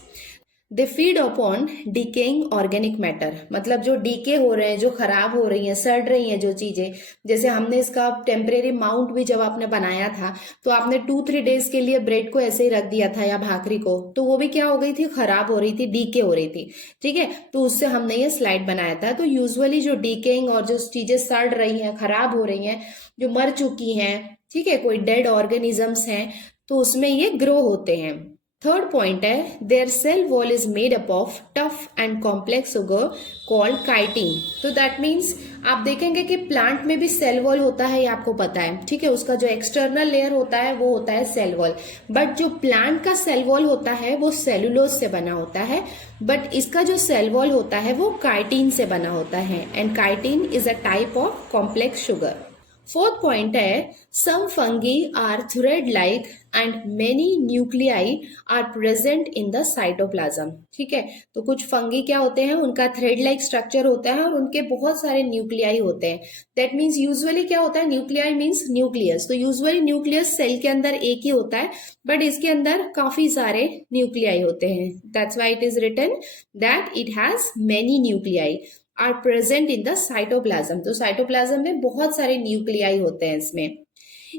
They feed upon decaying organic matter, मतलब जो डीके हो रहे हैं, जो खराब हो रही हैं, सड़ रही हैं जो चीजें। जैसे हमने इसका टेम्परेरी माउंट भी जब आपने बनाया था तो आपने 2-3 डेज के लिए ब्रेड को ऐसे ही रख दिया था या भाकरी को, तो वो भी क्या हो गई थी, खराब हो रही थी, डीके हो रही थी। ठीक है, तो उससे हमने ये स्लाइड बनाया था। तो यूजुअली जो डीकेइंग और जो चीजें सड़ रही हैं, खराब हो रही हैं, जो मर चुकी हैं, ठीक है, कोई डेड ऑर्गेनिजम्स हैं, तो उसमें ये ग्रो होते हैं। Third point is their cell wall is made up of tough and complex sugar called chitin. तो दैट मीन्स आप देखेंगे कि प्लांट में भी सेल वॉल होता है, ये आपको पता है। ठीक है, उसका जो एक्सटर्नल लेयर होता है वो होता है सेल वॉल, बट जो प्लांट का सेल वॉल होता है वो सेलुलोज से बना होता है, बट इसका जो सेल वॉल होता है वो काइटिन से बना होता है। And chitin is a type of complex sugar. Fourth point है some fungi are thread like and many nuclei are present in the cytoplasm. ठीक है, तो कुछ फंगी क्या होते हैं, उनका थ्रेड लाइक स्ट्रक्चर होता है और उनके बहुत सारे न्यूक्लियाई होते हैं। दैट मीन्स यूजुअली क्या होता है, न्यूक्लियाई मीन्स न्यूक्लियस। तो यूजुअली न्यूक्लियस सेल के अंदर एक ही होता है बट इसके अंदर काफी सारे न्यूक्लियाई होते हैं। That's why it is written that it has many nuclei are present in the cytoplasm. तो साइटोप्लाज्म में बहुत सारे न्यूक्लियाई होते हैं इसमें।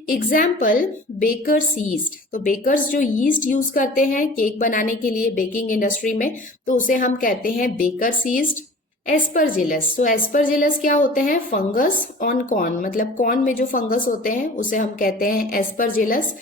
Example baker's yeast. तो बेकर्स जो यीस्ट यूज करते हैं केक बनाने के लिए बेकिंग इंडस्ट्री में, तो उसे हम कहते हैं बेकर्स यीस्ट। एस्परजिलस। तो एस्परजिलस क्या होते हैं, फंगस ऑन कॉर्न, मतलब कॉर्न में जो फंगस होते हैं उसे हम कहते हैं एस्परजिलस।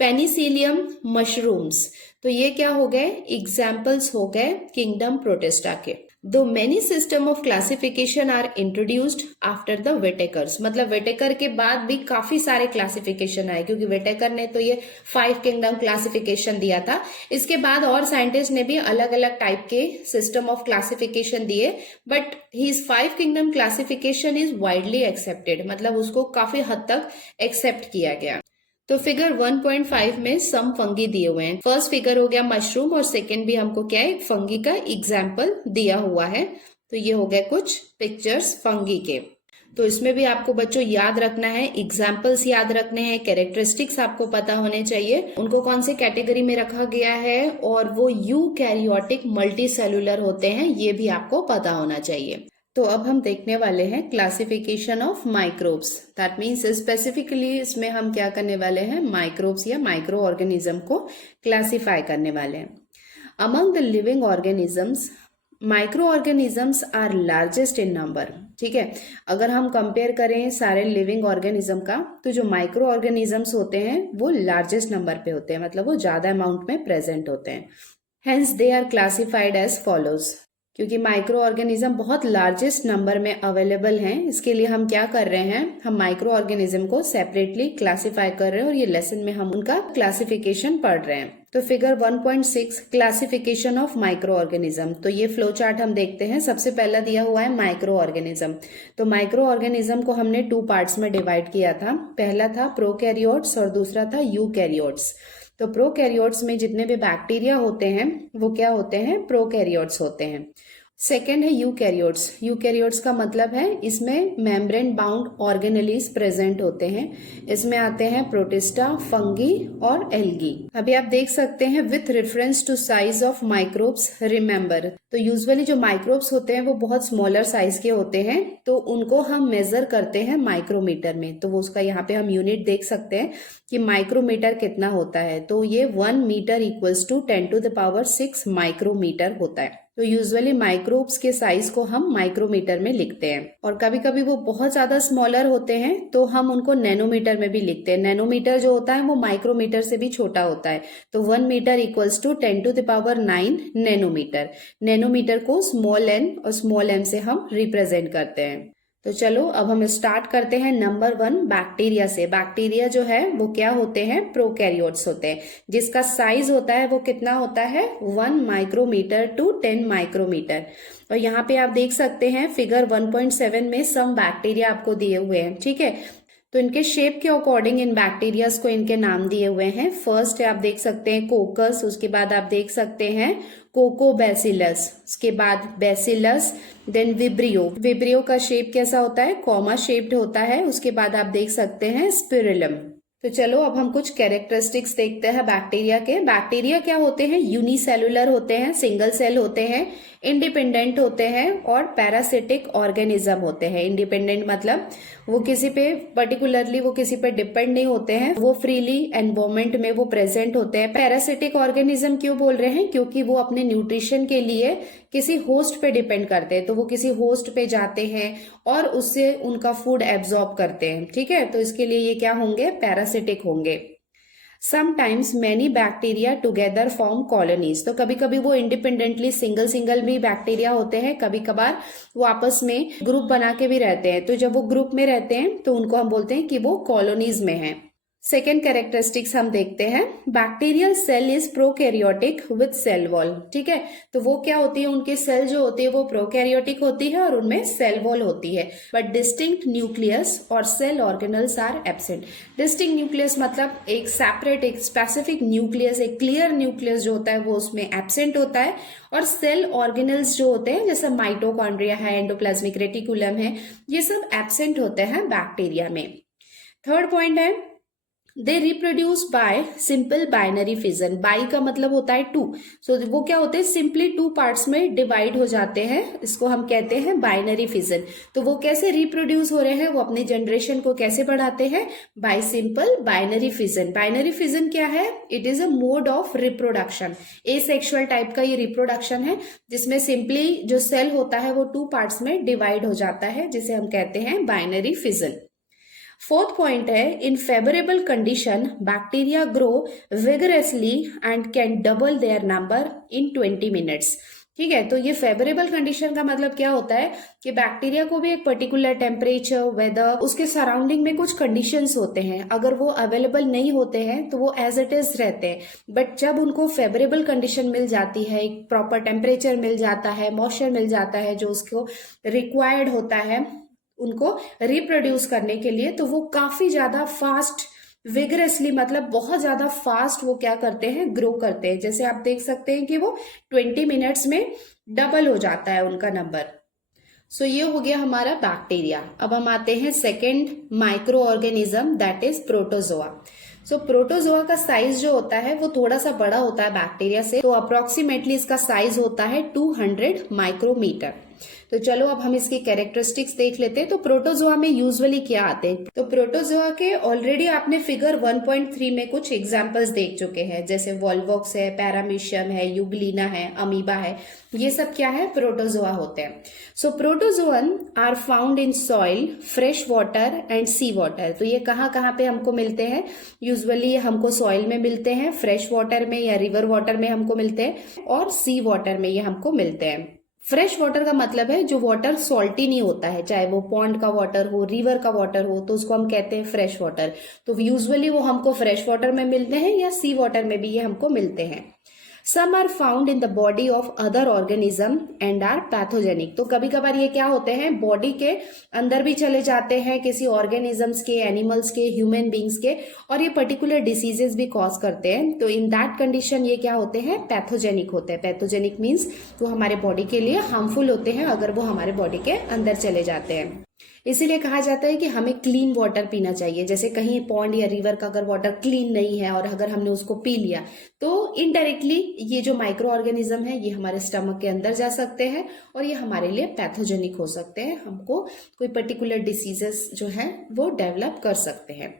Penicillium mushrooms. तो ये क्या हो गए, एग्जाम्पल्स हो गए किंगडम प्रोटिस्टा के। Too many system of classification are introduced after the Whittaker's. मतलब वेटेकर के बाद भी काफी सारे क्लासिफिकेशन आए, क्योंकि वेटेकर ने तो ये 5 किंगडम क्लासिफिकेशन दिया था। इसके बाद और साइंटिस्ट ने भी अलग अलग टाइप के सिस्टम ऑफ क्लासिफिकेशन दिए, but his 5 kingdom classification is widely accepted, मतलब उसको काफी हद तक एक्सेप्ट किया गया। तो फिगर 1.5 में सम फंगी दिए हुए हैं। फर्स्ट फिगर हो गया मशरूम और सेकंड भी हमको क्या है, फंगी का एग्जाम्पल दिया हुआ है। तो ये हो गए कुछ पिक्चर्स फंगी के। तो इसमें भी आपको बच्चों याद रखना है, एग्जाम्पल्स याद रखने हैं, कैरेक्टरिस्टिक्स आपको पता होने चाहिए, उनको कौन से कैटेगरी में रखा गया है और वो यूकैरियोटिक मल्टी सेलुलर होते हैं, ये भी आपको पता होना चाहिए। तो अब हम देखने वाले हैं classification of microbes. That means specifically इसमें हम क्या करने वाले हैं, माइक्रोब्स या माइक्रो ऑर्गेनिज्म को क्लासिफाई करने वाले हैं। Among the living organisms, microorganisms are largest in number. ठीक है, अगर हम कंपेयर करें सारे लिविंग ऑर्गेनिज्म का, तो जो माइक्रो ऑर्गेनिजम्स होते हैं वो लार्जेस्ट नंबर पे होते हैं, मतलब वो ज्यादा अमाउंट में प्रेजेंट होते हैं। Hence they are classified as follows. क्योंकि माइक्रो ऑर्गेनिज्म बहुत लार्जेस्ट नंबर में अवेलेबल हैं, इसके लिए हम क्या कर रहे हैं, हम माइक्रो ऑर्गेनिज्म को सेपरेटली क्लासिफाई कर रहे हैं और ये लेसन में हम उनका क्लासिफिकेशन पढ़ रहे हैं। तो figure 1.6 classification of micro organism. तो ये फ्लो चार्ट हम देखते हैं। सबसे पहला दिया हुआ है माइक्रो ऑर्गेनिज्म। तो माइक्रो ऑर्गेनिज्म को हमने 2 पार्ट्स में डिवाइड किया था। पहला था प्रोकैरियोट्स और दूसरा था यूकैरियोट्स। तो प्रोकैरियोट्स में जितने भी बैक्टीरिया होते हैं वो क्या होते हैं, प्रोकैरियोट्स होते हैं। सेकेंड है यूकैरियोट्स। यूकैरियोट्स का मतलब है इसमें मेम्ब्रेन बाउंड ऑर्गेनेलीज प्रेजेंट होते हैं। इसमें आते हैं प्रोटिस्टा, फंगी और एल्गी। अभी आप देख सकते हैं with reference to size of microbes remember. तो यूजुअली जो माइक्रोब्स होते हैं वो बहुत स्मॉलर साइज के होते हैं, तो उनको हम मेजर करते हैं माइक्रोमीटर में। तो वो उसका यहाँ पे हम यूनिट देख सकते हैं कि माइक्रोमीटर कितना होता है। तो ये 1 मीटर इक्वल्स टू 10⁶ माइक्रोमीटर होता है। तो यूजुअली माइक्रोब्स के साइज को हम माइक्रोमीटर में लिखते हैं, और कभी कभी वो बहुत ज्यादा स्मॉलर होते हैं तो हम उनको नैनोमीटर में भी लिखते हैं। नैनोमीटर जो होता है वो माइक्रोमीटर से भी छोटा होता है। तो 1 metre equals to 10⁹ nanometre. Nanometre को स्मॉल एन और स्मॉल एम से हम रिप्रेजेंट करते हैं। तो चलो अब हम स्टार्ट करते हैं नंबर 1 बैक्टीरिया से। बैक्टीरिया जो है वो क्या होते हैं, प्रोकैरियोट्स होते हैं, जिसका साइज होता है वो कितना होता है, 1 माइक्रोमीटर टू 10 माइक्रोमीटर। और यहाँ पे आप देख सकते हैं फिगर 1.7 में सम बैक्टीरिया आपको दिए हुए हैं। ठीक है, तो इनके शेप के अकॉर्डिंग इन बैक्टीरियाज को इनके नाम दिए हुए हैं। फर्स्ट है आप देख सकते हैं कोकस, उसके बाद आप देख सकते हैं कोकोबैसिलस, उसके बाद बैसिलस, देन विब्रियो। विब्रियो का शेप कैसा होता है, कॉमा शेप्ड होता है। उसके बाद आप देख सकते हैं स्पिरिलम। तो चलो अब हम कुछ कैरेक्टरिस्टिक्स देखते हैं बैक्टीरिया के। बैक्टीरिया क्या होते हैं, यूनिसेलुलर होते हैं, सिंगल सेल होते हैं, इंडिपेंडेंट होते हैं और पैरासिटिक ऑर्गेनिज्म होते हैं। इंडिपेंडेंट मतलब वो किसी पे पर्टिकुलरली वो किसी पे डिपेंड नहीं होते हैं, वो फ्रीली एनवायरमेंट में वो प्रेजेंट होते हैं। पैरासिटिक ऑर्गेनिज्म क्यों बोल रहे हैं, क्योंकि वो अपने न्यूट्रिशन के लिए किसी होस्ट पे डिपेंड करते हैं। तो वो किसी होस्ट पे जाते हैं और उससे उनका फूड एब्जॉर्ब करते हैं। ठीक है, तो इसके लिए ये क्या होंगे, पैरासिटिक होंगे। Sometimes many bacteria together form colonies. तो कभी कभी वो इंडिपेंडेंटली सिंगल भी बैक्टीरिया होते हैं, कभी कभार वो आपस में ग्रुप बना के भी रहते हैं। तो जब वो ग्रुप में रहते हैं तो उनको हम बोलते हैं कि वो कॉलोनीज में हैं। सेकेंड कैरेक्टरिस्टिक्स हम देखते हैं, bacterial cell is prokaryotic with cell wall. ठीक है, तो वो क्या होती है, उनकी सेल जो होती है वो प्रोकैरियोटिक होती है और उनमें सेल वॉल होती है, बट डिस्टिंक्ट न्यूक्लियस और cell organelles are absent. Distinct nucleus मतलब एक सेपरेट, एक स्पेसिफिक न्यूक्लियस, एक क्लियर न्यूक्लियस जो होता है वो उसमें एब्सेंट होता है। और सेल ऑर्गेनल्स जो होते हैं जैसे माइटोकॉन्ड्रिया है, एंडोप्लाज्मिक रेटिकुलम है, ये सब एब्सेंट होते हैं बैक्टीरिया में। थर्ड पॉइंट है they reproduce by simple binary fission. By का मतलब होता है 2, सो वो क्या होते हैं, सिंपली 2 पार्ट्स में डिवाइड हो जाते हैं, इसको हम कहते हैं बाइनरी फिजन। तो वो कैसे रिप्रोड्यूस हो रहे हैं, वो अपनी जनरेशन को कैसे बढ़ाते हैं, bye simple binary fission. Binary fission क्या है, it is a mode of reproduction. Asexual type का ये रिप्रोडक्शन है, जिसमें सिंपली जो सेल होता है वो 2 पार्ट्स में डिवाइड हो जाता है, जिसे हम कहते हैं binary fission. Fourth point is in favourable condition bacteria grow vigorously and can double their number in 20 minutes. ठीक है, तो ये फेवरेबल कंडीशन का मतलब क्या होता है कि बैक्टीरिया को भी एक पर्टिकुलर टेम्परेचर, वेदर, उसके सराउंडिंग में कुछ कंडीशंस होते हैं। अगर वो अवेलेबल नहीं होते हैं तो वो एज इट इज रहते हैं, बट जब उनको फेवरेबल कंडीशन मिल जाती है, एक प्रॉपर टेम्परेचर मिल जाता है, मॉइस्चर मिल जाता है जो उसको रिक्वायर्ड होता है उनको रिप्रोड्यूस करने के लिए, तो वो काफी ज्यादा फास्ट, विगरसली मतलब बहुत ज्यादा फास्ट वो क्या करते हैं, ग्रो करते हैं। जैसे आप देख सकते हैं कि वो 20 मिनट्स में डबल हो जाता है उनका नंबर। सो ये हो गया हमारा बैक्टीरिया। अब हम आते हैं second micro organism, that is protozoa. So protozoa का साइज जो होता है वो थोड़ा सा बड़ा होता है बैक्टीरिया से, तो अप्रोक्सीमेटली इसका साइज होता है 200 माइक्रोमीटर। तो चलो अब हम इसकी कैरेक्टरिस्टिक्स देख लेते हैं। तो प्रोटोजोआ में यूजुअली क्या आते हैं, तो प्रोटोजोआ के ऑलरेडी आपने फिगर 1.3 में कुछ एग्जांपल्स देख चुके हैं, जैसे वॉल्वॉक्स है, पैरामीशियम है, यूग्लिना है, अमीबा है, ये सब क्या है, प्रोटोजोआ होते हैं। So protozoan are found in soil, fresh water and sea water. तो ये कहाँ कहाँ पे हमको मिलते हैं, यूजुअली हमको सॉइल में मिलते हैं, फ्रेश वाटर में या रिवर वाटर में हमको मिलते हैं, और सी वाटर में ये हमको मिलते हैं। फ्रेश वाटर का मतलब है जो वाटर सॉल्टी नहीं होता है, चाहे वो पॉन्ड का वाटर हो, रिवर का वाटर हो, तो उसको हम कहते हैं फ्रेश वाटर। तो यूजुअली वो हमको फ्रेश वाटर में मिलते हैं या सी वाटर में भी ये हमको मिलते हैं। Some are found in the body of other organism and are pathogenic. तो कभी कभार ये क्या होते हैं, बॉडी के अंदर भी चले जाते हैं किसी ऑर्गेनिजम्स के, एनिमल्स के, ह्यूमन बींग्स के, और ये पर्टिकुलर डिसीजेस भी कॉज करते हैं। तो इन दैट कंडीशन ये क्या होते हैं, पैथोजेनिक होते हैं। पैथोजेनिक मीन्स वो हमारे बॉडी के लिए हार्मफुल होते हैं अगर वो हमारे बॉडी के अंदर चले जाते हैं। इसीलिए कहा जाता है कि हमें क्लीन वाटर पीना चाहिए। जैसे कहीं पॉन्ड या रिवर का अगर वाटर क्लीन नहीं है और अगर हमने उसको पी लिया तो इनडायरेक्टली ये जो माइक्रो ऑर्गेनिज्म है ये हमारे स्टमक के अंदर जा सकते हैं और ये हमारे लिए पैथोजेनिक हो सकते हैं, हमको कोई पर्टिकुलर डिसीजेस जो है वो डेवलप कर सकते हैं।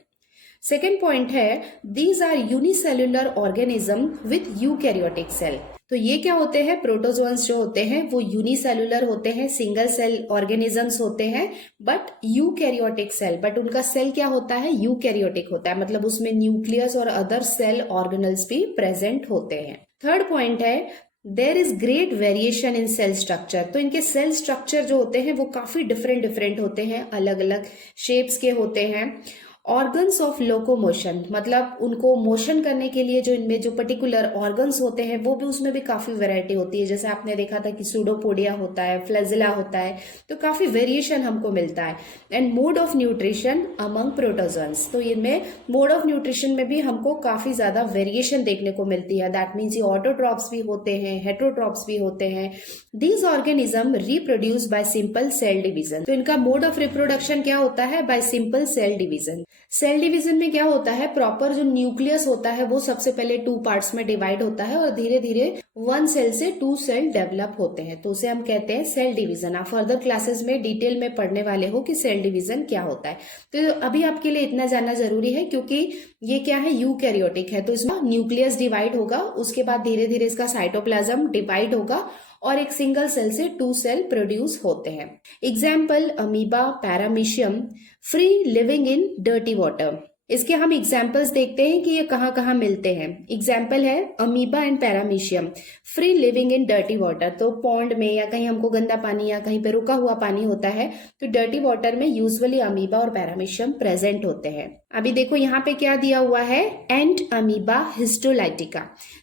सेकेंड पॉइंट है, these are unicellular organism with eukaryotic cell. तो ये क्या होते हैं, प्रोटोजोअन्स जो होते हैं वो यूनिसेल्युलर होते हैं, सिंगल सेल ऑर्गेनिजम्स होते हैं, बट यूकैरियोटिक सेल, बट उनका सेल क्या होता है, यूकैरियोटिक होता है, मतलब उसमें न्यूक्लियस और अदर सेल ऑर्गेनल्स भी प्रेजेंट होते हैं। थर्ड पॉइंट है, there is great variation in cell structure. तो इनके सेल स्ट्रक्चर जो होते हैं वो काफी डिफरेंट होते हैं, अलग अलग शेप्स के होते हैं। ऑर्गन्स ऑफ लोकोमोशन, मतलब उनको मोशन करने के लिए जो इनमें जो पर्टिकुलर ऑर्गन्स होते हैं वो भी, उसमें भी काफी वैरायटी होती है। जैसे आपने देखा था कि सूडोपोडिया होता है, फ्लैजिला होता है, तो काफी वेरिएशन हमको मिलता है। And mode of nutrition among protozoans, तो इनमें मोड ऑफ न्यूट्रिशन में भी हमको काफी ज्यादा वेरिएशन देखने को मिलती है। दैट मीन्स ये ऑटोट्रॉप्स भी होते हैं, हेट्रोट्रॉप्स भी होते हैं। These organism reproduce by simple cell division. तो इनका मोड ऑफ रिप्रोडक्शन क्या होता है, by simple cell division. Cell division में क्या होता है, प्रॉपर जो न्यूक्लियस होता है वो सबसे पहले 2 पार्ट्स में डिवाइड होता है और धीरे धीरे 1 सेल से 2 सेल डेवलप होते हैं, तो उसे हम कहते हैं सेल डिवीजन। आप फर्दर क्लासेस में डिटेल में पढ़ने वाले हो कि सेल डिवीजन क्या होता है। तो अभी आपके लिए इतना जानना जरूरी है क्योंकि ये क्या है, यूकैरियोटिक है, तो इसमें न्यूक्लियस डिवाइड होगा, उसके बाद धीरे धीरे इसका साइटोप्लाज्म डिवाइड होगा और एक सिंगल सेल से 2 सेल प्रोड्यूस होते हैं। Example, amoeba, paramecium, free living in dirty water. इसके हम एग्जाम्पल्स देखते हैं कि ये कहाँ कहाँ मिलते हैं। एग्जाम्पल है amoeba and paramecium, free living in dirty water. तो पॉन्ड में या कहीं हमको गंदा पानी या कहीं पे रुका हुआ पानी होता है तो डर्टी वाटर में यूजुअली अमीबा और पैरामीशियम प्रेजेंट होते हैं। अभी देखो यहाँ पे क्या दिया हुआ है, एंड अमीबा हिस्टोलाइटिका।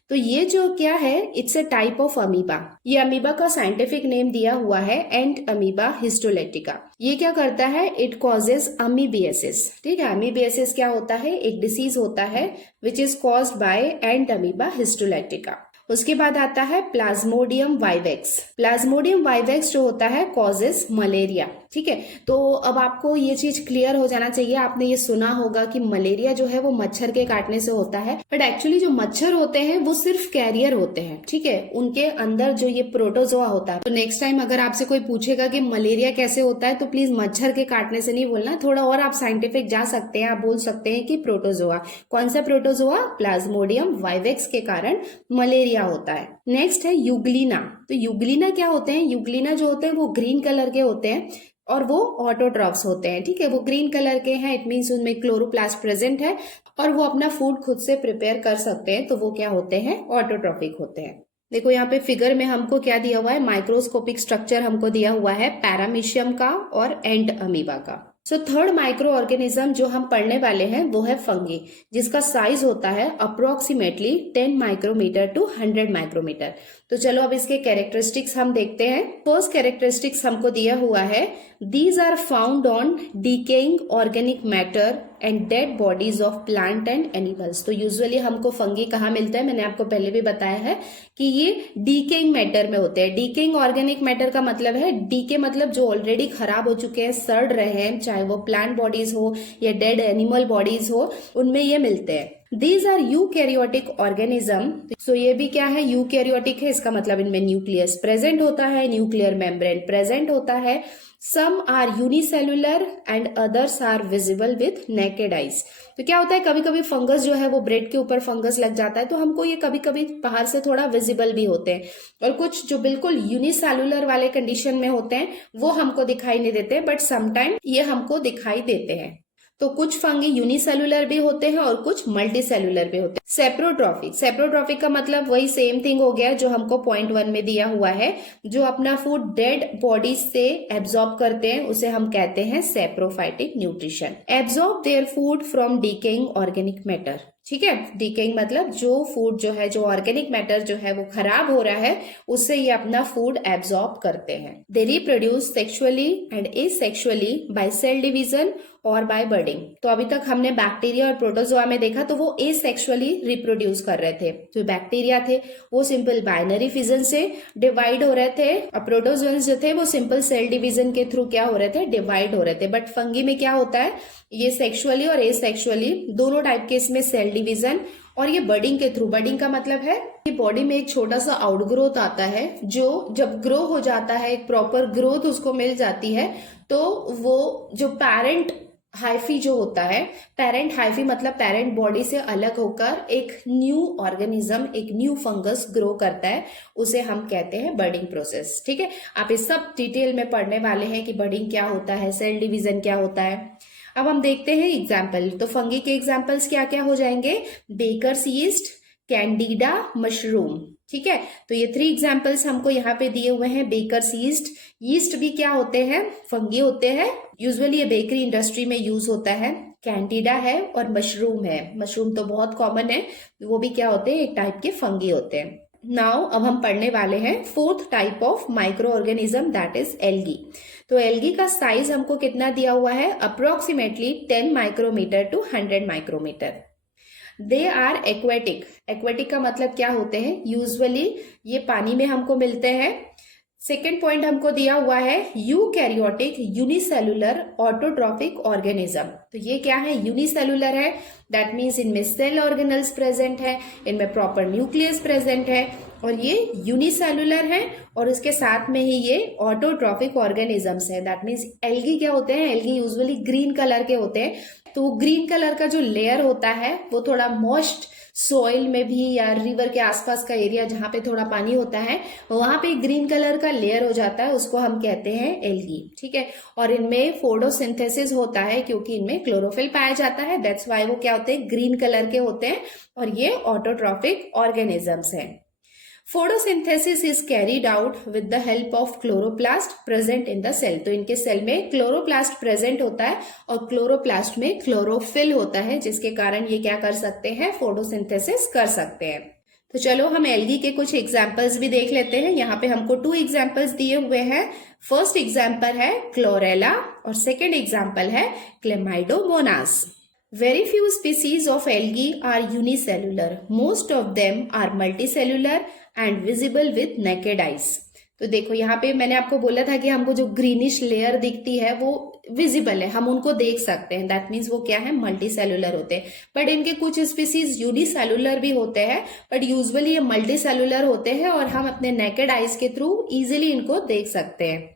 तो ये जो क्या है, it's a type of amoeba. ये अमीबा का साइंटिफिक नेम दिया हुआ है एंड अमीबा हिस्टोलाइटिका। ये क्या करता है, इट कॉजेज अमीबियासिस। ठीक है, अमीबियासिस क्या होता है, एक डिसीज होता है which is caused by and amoeba histolytica. उसके बाद आता है प्लाज्मोडियम वाइवेक्स। प्लाज्मोडियम वाइवेक्स जो होता है कॉजेज मलेरिया। ठीक है, तो अब आपको ये चीज क्लियर हो जाना चाहिए। आपने ये सुना होगा कि मलेरिया जो है वो मच्छर के काटने से होता है, बट एक्चुअली जो मच्छर होते हैं वो सिर्फ कैरियर होते हैं। ठीक है, उनके अंदर जो ये प्रोटोजोआ होता है। तो नेक्स्ट टाइम अगर आपसे कोई पूछेगा कि मलेरिया कैसे होता है तो प्लीज मच्छर के काटने से नहीं बोलना, थोड़ा और आप साइंटिफिक जा सकते हैं। आप बोल सकते हैं कि प्रोटोजोआ। कौन सा प्रोटोजोआ, प्लाज्मोडियम वाइवेक्स के कारण मलेरिया होता है। नेक्स्ट है यूग्लिना। तो यूग्लिना क्या होते हैं, यूग्लिना जो होते हैं वो ग्रीन कलर के होते हैं और वो ऑटोट्रॉफ्स होते हैं। ठीक है, वो ग्रीन कलर के हैं, इट मीन्स उनमें क्लोरोप्लास्ट प्रेजेंट है और वो अपना फूड खुद से प्रिपेयर कर सकते हैं, तो वो क्या होते हैं, ऑटोट्रॉफिक होते हैं। देखो यहाँ पे फिगर में हमको क्या दिया हुआ है, माइक्रोस्कोपिक स्ट्रक्चर हमको दिया हुआ है पैरामीशियम का और एंड अमीबा का। सो थर्ड माइक्रो ऑर्गेनिज्म जो हम पढ़ने वाले हैं वो है फंगी, जिसका साइज होता है अप्रोक्सीमेटली 10 माइक्रोमीटर टू 100 माइक्रोमीटर। तो चलो अब इसके कैरेक्टरिस्टिक्स हम देखते हैं। फर्स्ट कैरेक्टरिस्टिक्स हमको दिया हुआ है, these are found on decaying organic matter and dead bodies of plant and animals. तो यूजुअली हमको फंगी कहाँ मिलता है, मैंने आपको पहले भी बताया है कि ये डीकेइंग मैटर में होते हैं। डीकेइंग ऑर्गेनिक मैटर का मतलब है, डीके मतलब जो ऑलरेडी खराब हो चुके हैं, सड़ रहे हैं, चाहे वो प्लांट बॉडीज हो या डेड एनिमल बॉडीज हो, उनमें ये मिलते हैं। These are eukaryotic organism. So ये भी क्या है, यूकैरियोटिक है, इसका मतलब इनमें न्यूक्लियस प्रेजेंट होता है, न्यूक्लियर मेम्ब्रेन प्रेजेंट होता है। Some are unicellular and others are visible with naked eyes. तो क्या होता है, कभी कभी फंगस जो है वो ब्रेड के ऊपर फंगस लग जाता है, तो हमको ये कभी कभी बाहर से थोड़ा विजिबल भी होते हैं, और कुछ जो बिल्कुल यूनिसेलुलर वाले कंडीशन में होते हैं वो हमको दिखाई नहीं देते, बट समटाइम ये हमको दिखाई देते हैं। तो कुछ फंगी यूनिसेलुलर भी होते हैं और कुछ मल्टीसेलुलर भी होते हैं। सेप्रोट्रॉफिक, सेप्रोट्रॉफिक का मतलब वही सेम थिंग हो गया जो हमको पॉइंट 1 में दिया हुआ है, जो अपना फूड डेड बॉडीज से एब्जॉर्ब करते हैं उसे हम कहते हैं saprophytic nutrition. Absorb their food from decaying organic matter. ठीक है, डीकेइंग मतलब जो फूड जो है, जो ऑर्गेनिक मैटर जो है वो खराब हो रहा है, उससे ये अपना फूड एब्जॉर्ब करते हैं। They reproduce sexually and asexually by cell division और बाय बर्डिंग। तो अभी तक हमने बैक्टीरिया और प्रोटोजोआ में देखा तो वो एसेक्सुअली रिप्रोड्यूस कर रहे थे। जो बैक्टीरिया थे वो सिंपल बाइनरी फिजन से डिवाइड हो रहे थे, और प्रोटोजोअन्स जो थे वो सिंपल सेल डिवीजन के थ्रू क्या हो रहे थे, डिवाइड हो रहे थे। बट फंगी में क्या होता है, ये सेक्सुअली और एसेक्सुअली दोनों टाइप के इसमें सेल डिवीजन, और ये बर्डिंग के थ्रू। बर्डिंग का मतलब है कि बॉडी में एक छोटा सा आउटग्रोथ आता है, जो जब ग्रो हो जाता है, एक प्रॉपर ग्रोथ उसको मिल जाती है, तो वो जो पेरेंट हाइफी जो होता है, पेरेंट हाइफी मतलब पेरेंट बॉडी से अलग होकर एक न्यू ऑर्गेनिज्म, एक न्यू फंगस ग्रो करता है, उसे हम कहते हैं बर्डिंग प्रोसेस। ठीक है, आप इस सब डिटेल में पढ़ने वाले हैं कि बर्डिंग क्या होता है, सेल डिवीजन क्या होता है। अब हम देखते हैं एग्जाम्पल। तो फंगी के एग्जाम्पल्स क्या क्या हो जाएंगे, बेकर्स यीस्ट, कैंडिडा, मशरूम। ठीक है, तो ये 3 एग्जाम्पल्स हमको यहाँ पे दिए हुए हैं। बेकर्स यीस्ट, यीस्ट भी क्या होते हैं, फंगी होते हैं, यूजुअली ये बेकरी इंडस्ट्री में यूज होता है। कैंडिडा है और मशरूम है, मशरूम तो बहुत कॉमन है, वो भी क्या होते हैं, एक टाइप के फंगी होते हैं। नाउ अब हम पढ़ने वाले हैं 4th type of micro organism, that is algae. तो एल्गी का साइज हमको कितना दिया हुआ है, approximately 10 micrometre to 100 micrometre. They are aquatic, aquatic का मतलब क्या होते हैं, यूजुअली ये पानी में हमको मिलते हैं। सेकेंड पॉइंट हमको दिया हुआ है यूकैरियोटिक यूनिसेलुलर ऑटोट्रॉफिक ऑर्गेनिज्म। तो ये क्या है, यूनिसेलुलर है, दैट मीन्स इनमें सेल ऑर्गेनल्स प्रेजेंट है, इनमें प्रॉपर न्यूक्लियस प्रेजेंट है, और ये यूनिसेलुलर है, और इसके साथ में ही ये ऑटोट्रॉफिक ऑर्गेनिजम्स है। दैट मीन्स एल्गी क्या होते हैं, एल्गी यूजुअली ग्रीन कलर के होते हैं। तो ग्रीन कलर का जो लेयर होता है वो थोड़ा मॉइस्ट सॉइल में भी या रिवर के आसपास का एरिया जहां पे थोड़ा पानी होता है वहां पे ग्रीन कलर का लेयर हो जाता है, उसको हम कहते हैं एल्गी। ठीक है, और इनमें फोटोसिंथेसिस होता है क्योंकि इनमें क्लोरोफिल पाया जाता है, दैट्स वाई वो क्या होते हैं, ग्रीन कलर के होते हैं, और ये ऑटोट्रॉफिक ऑर्गेनिजम्स हैं। Photosynthesis is carried out with the help of chloroplast present in the cell. तो इनके सेल में क्लोरोप्लास्ट प्रेजेंट होता है, और क्लोरोप्लास्ट में क्लोरोफिल होता है, जिसके कारण ये क्या कर सकते हैं, फोटोसिंथेसिस कर सकते हैं। तो चलो हम एल्गी के कुछ एग्जाम्पल्स भी देख लेते हैं। यहाँ पे हमको 2 एग्जाम्पल्स दिए हुए हैं। फर्स्ट एग्जाम्पल है क्लोरेला और सेकेंड एग्जाम्पल है Chlamydomonas. Very few species of algae are unicellular. Most of them are multicellular and visible with naked eyes. तो देखो यहाँ पे मैंने आपको बोला था कि हमको जो ग्रीनिश लेयर दिखती है वो विजिबल है, हम उनको देख सकते हैं, दैट मीन्स वो क्या है, मल्टी सेलुलर होते हैं। बट इनके कुछ स्पीसीज यूनिसेलुलर भी होते हैं, बट यूजुअली ये मल्टी सेलुलर होते हैं, और हम अपने नेकेड आइज के थ्रू इजिली इनको देख सकते हैं।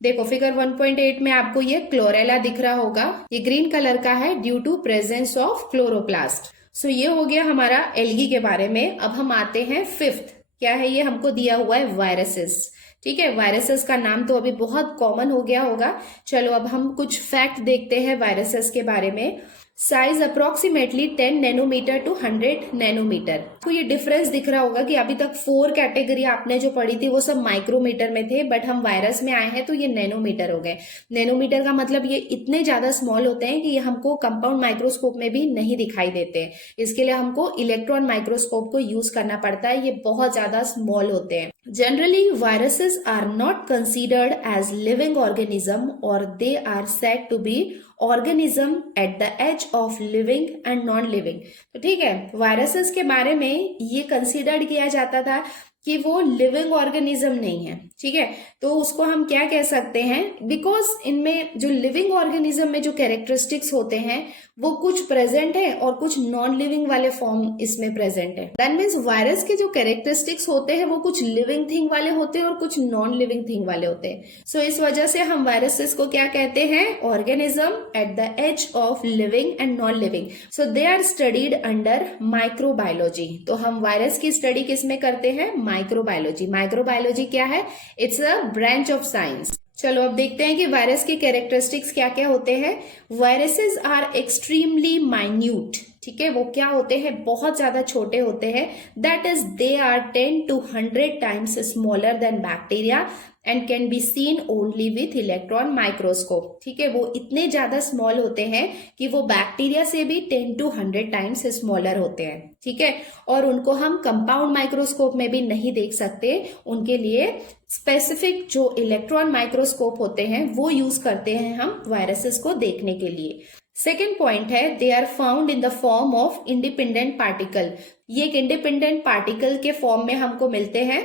देखो फिगर 1.8 में आपको ये क्लोरेला दिख रहा होगा, ये ग्रीन कलर का है due to presence of chloroplast. So ये हो गया हमारा एल्गी के बारे में। अब हम आते हैं 5th, क्या है ये, हमको दिया हुआ है वायरसेस। ठीक है, वायरसेस का नाम तो अभी बहुत कॉमन हो गया होगा। चलो अब हम कुछ फैक्ट देखते हैं वायरसेस के बारे में। Size approximately 10 nanometre to 100 nanometre. तो ये डिफरेंस दिख रहा होगा कि अभी तक 4 कैटेगरी आपने जो पढ़ी थी वो सब माइक्रोमीटर में थे, बट हम वायरस में आए हैं तो ये नैनोमीटर हो गए। नैनोमीटर का मतलब ये इतने ज्यादा स्मॉल होते हैं कि ये हमको कंपाउंड माइक्रोस्कोप में भी नहीं दिखाई देते। इसके लिए हमको इलेक्ट्रॉन माइक्रोस्कोप को यूज करना पड़ता है, ये बहुत ज्यादा स्मॉल होते हैं। Generally, viruses are not considered as living organism or they are said to be organism at the edge of living and non living. तो ठीक है, वायरसेस के बारे में ये कंसीडर्ड किया जाता था कि वो लिविंग ऑर्गेनिज्म नहीं है, ठीक है। तो उसको हम क्या कह सकते हैं, बिकॉज इनमें जो लिविंग ऑर्गेनिज्म में जो कैरेक्टरिस्टिक्स होते हैं वो कुछ प्रेजेंट है और कुछ नॉन लिविंग वाले फॉर्म इसमें प्रेजेंट है। दैट मीन्स वायरस के जो कैरेक्टरिस्टिक्स होते हैं वो कुछ लिविंग थिंग वाले होते हैं और कुछ नॉन लिविंग थिंग वाले होते हैं। सो इस वजह से हम वायरसेस को क्या कहते हैं, organism at the edge of living and non living. So they are studied under microbiology. तो हम वायरस की स्टडी किसमें करते हैं, माइक्रोबायोलॉजी। माइक्रोबायोलॉजी क्या है, it's a branch of science. चलो अब देखते हैं कि वायरस के कैरेक्टरिस्टिक्स क्या क्या होते हैं। वायरसेस आर एक्सट्रीमली माइन्यूट, ठीक है, वो क्या होते हैं, बहुत ज्यादा छोटे होते हैं। That is they are 10 to 100 times smaller than bacteria and can be seen only with electron microscope. ठीक है, वो इतने ज्यादा स्मॉल होते हैं कि वो बैक्टीरिया से भी 10 to 100 टाइम्स स्मॉलर होते हैं, ठीक है। और उनको हम कंपाउंड माइक्रोस्कोप में भी नहीं देख सकते, उनके लिए स्पेसिफिक जो इलेक्ट्रॉन माइक्रोस्कोप होते हैं वो यूज करते हैं हम वायरसेस को देखने के लिए। सेकेंड पॉइंट है, they are found in the form of independent particle. ये एक इंडिपेंडेंट पार्टिकल के फॉर्म में हमको मिलते हैं।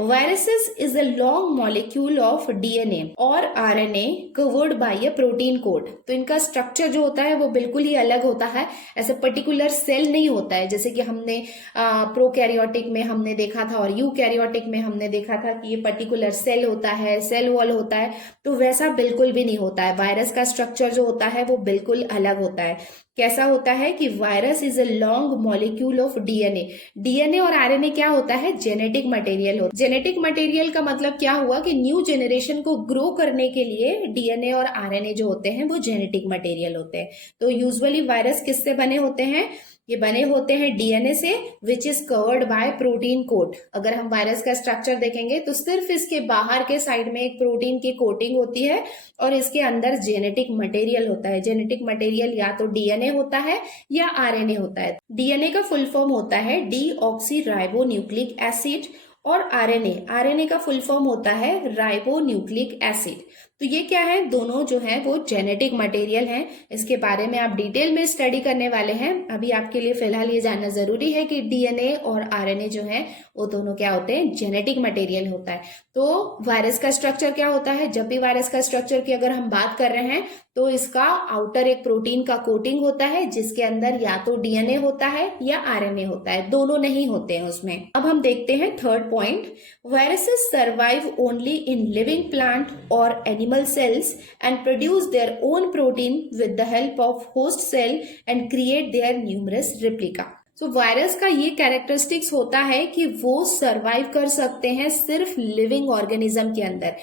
Viruses is a long molecule of DNA और RNA covered by a protein coat। तो इनका स्ट्रक्चर जो होता है वो बिल्कुल ही अलग होता है, ऐसे पर्टिकुलर सेल नहीं होता है जैसे कि हमने प्रोकैरियोटिक में हमने देखा था और यूकैरियोटिक में हमने देखा था कि ये पर्टिकुलर सेल होता है, सेल वॉल होता है। तो वैसा बिल्कुल भी नहीं होता है। वायरस का स्ट्रक्चर जो होता है वो बिल्कुल अलग होता है। कैसा होता है कि virus is a long molecule of DNA. DNA और आरएनए क्या होता है, जेनेटिक मटेरियल होता है। जेनेटिक मटेरियल का मतलब क्या हुआ कि न्यू जेनरेशन को ग्रो करने के लिए डीएनए और आरएनए जो होते हैं वो जेनेटिक मटेरियल होते हैं। तो यूजुअली वायरस किससे बने होते हैं, ये बने होते हैं डीएनए से, which is covered by protein coat. अगर हम वायरस का स्ट्रक्चर देखेंगे तो सिर्फ इसके बाहर के साइड में एक प्रोटीन की कोटिंग होती है और इसके अंदर जेनेटिक मटेरियल होता है। जेनेटिक मटेरियल या तो डीएनए होता है या आरएनए होता है। डीएनए का फुल फॉर्म होता है डीऑक्सी राइबो न्यूक्लिक एसिड और आरएनए का फुल फॉर्म होता है राइबो न्यूक्लिक एसिड। तो ये क्या है, दोनों जो है वो जेनेटिक मटेरियल हैं। इसके बारे में आप डिटेल में स्टडी करने वाले हैं। अभी आपके लिए फिलहाल ये जानना जरूरी है कि डीएनए और आरएनए जो है वो दोनों क्या होते हैं, जेनेटिक मटेरियल होता है। तो वायरस का स्ट्रक्चर क्या होता है, जब भी वायरस का स्ट्रक्चर की अगर हम बात कर रहे हैं तो इसका आउटर एक प्रोटीन का कोटिंग होता है जिसके अंदर या तो डीएनए होता है या आरएनए होता है, दोनों नहीं होते हैं उसमें। अब हम देखते हैं third point, viruses survive only in living plant और animal cells and produce their own protein with the help of host cell and create their numerous replica। तो वायरस का ये कैरेक्टरिस्टिक्स होता है कि वो सरवाइव कर सकते हैं सिर्फ लिविंग ऑर्गेनिज्म के अंदर।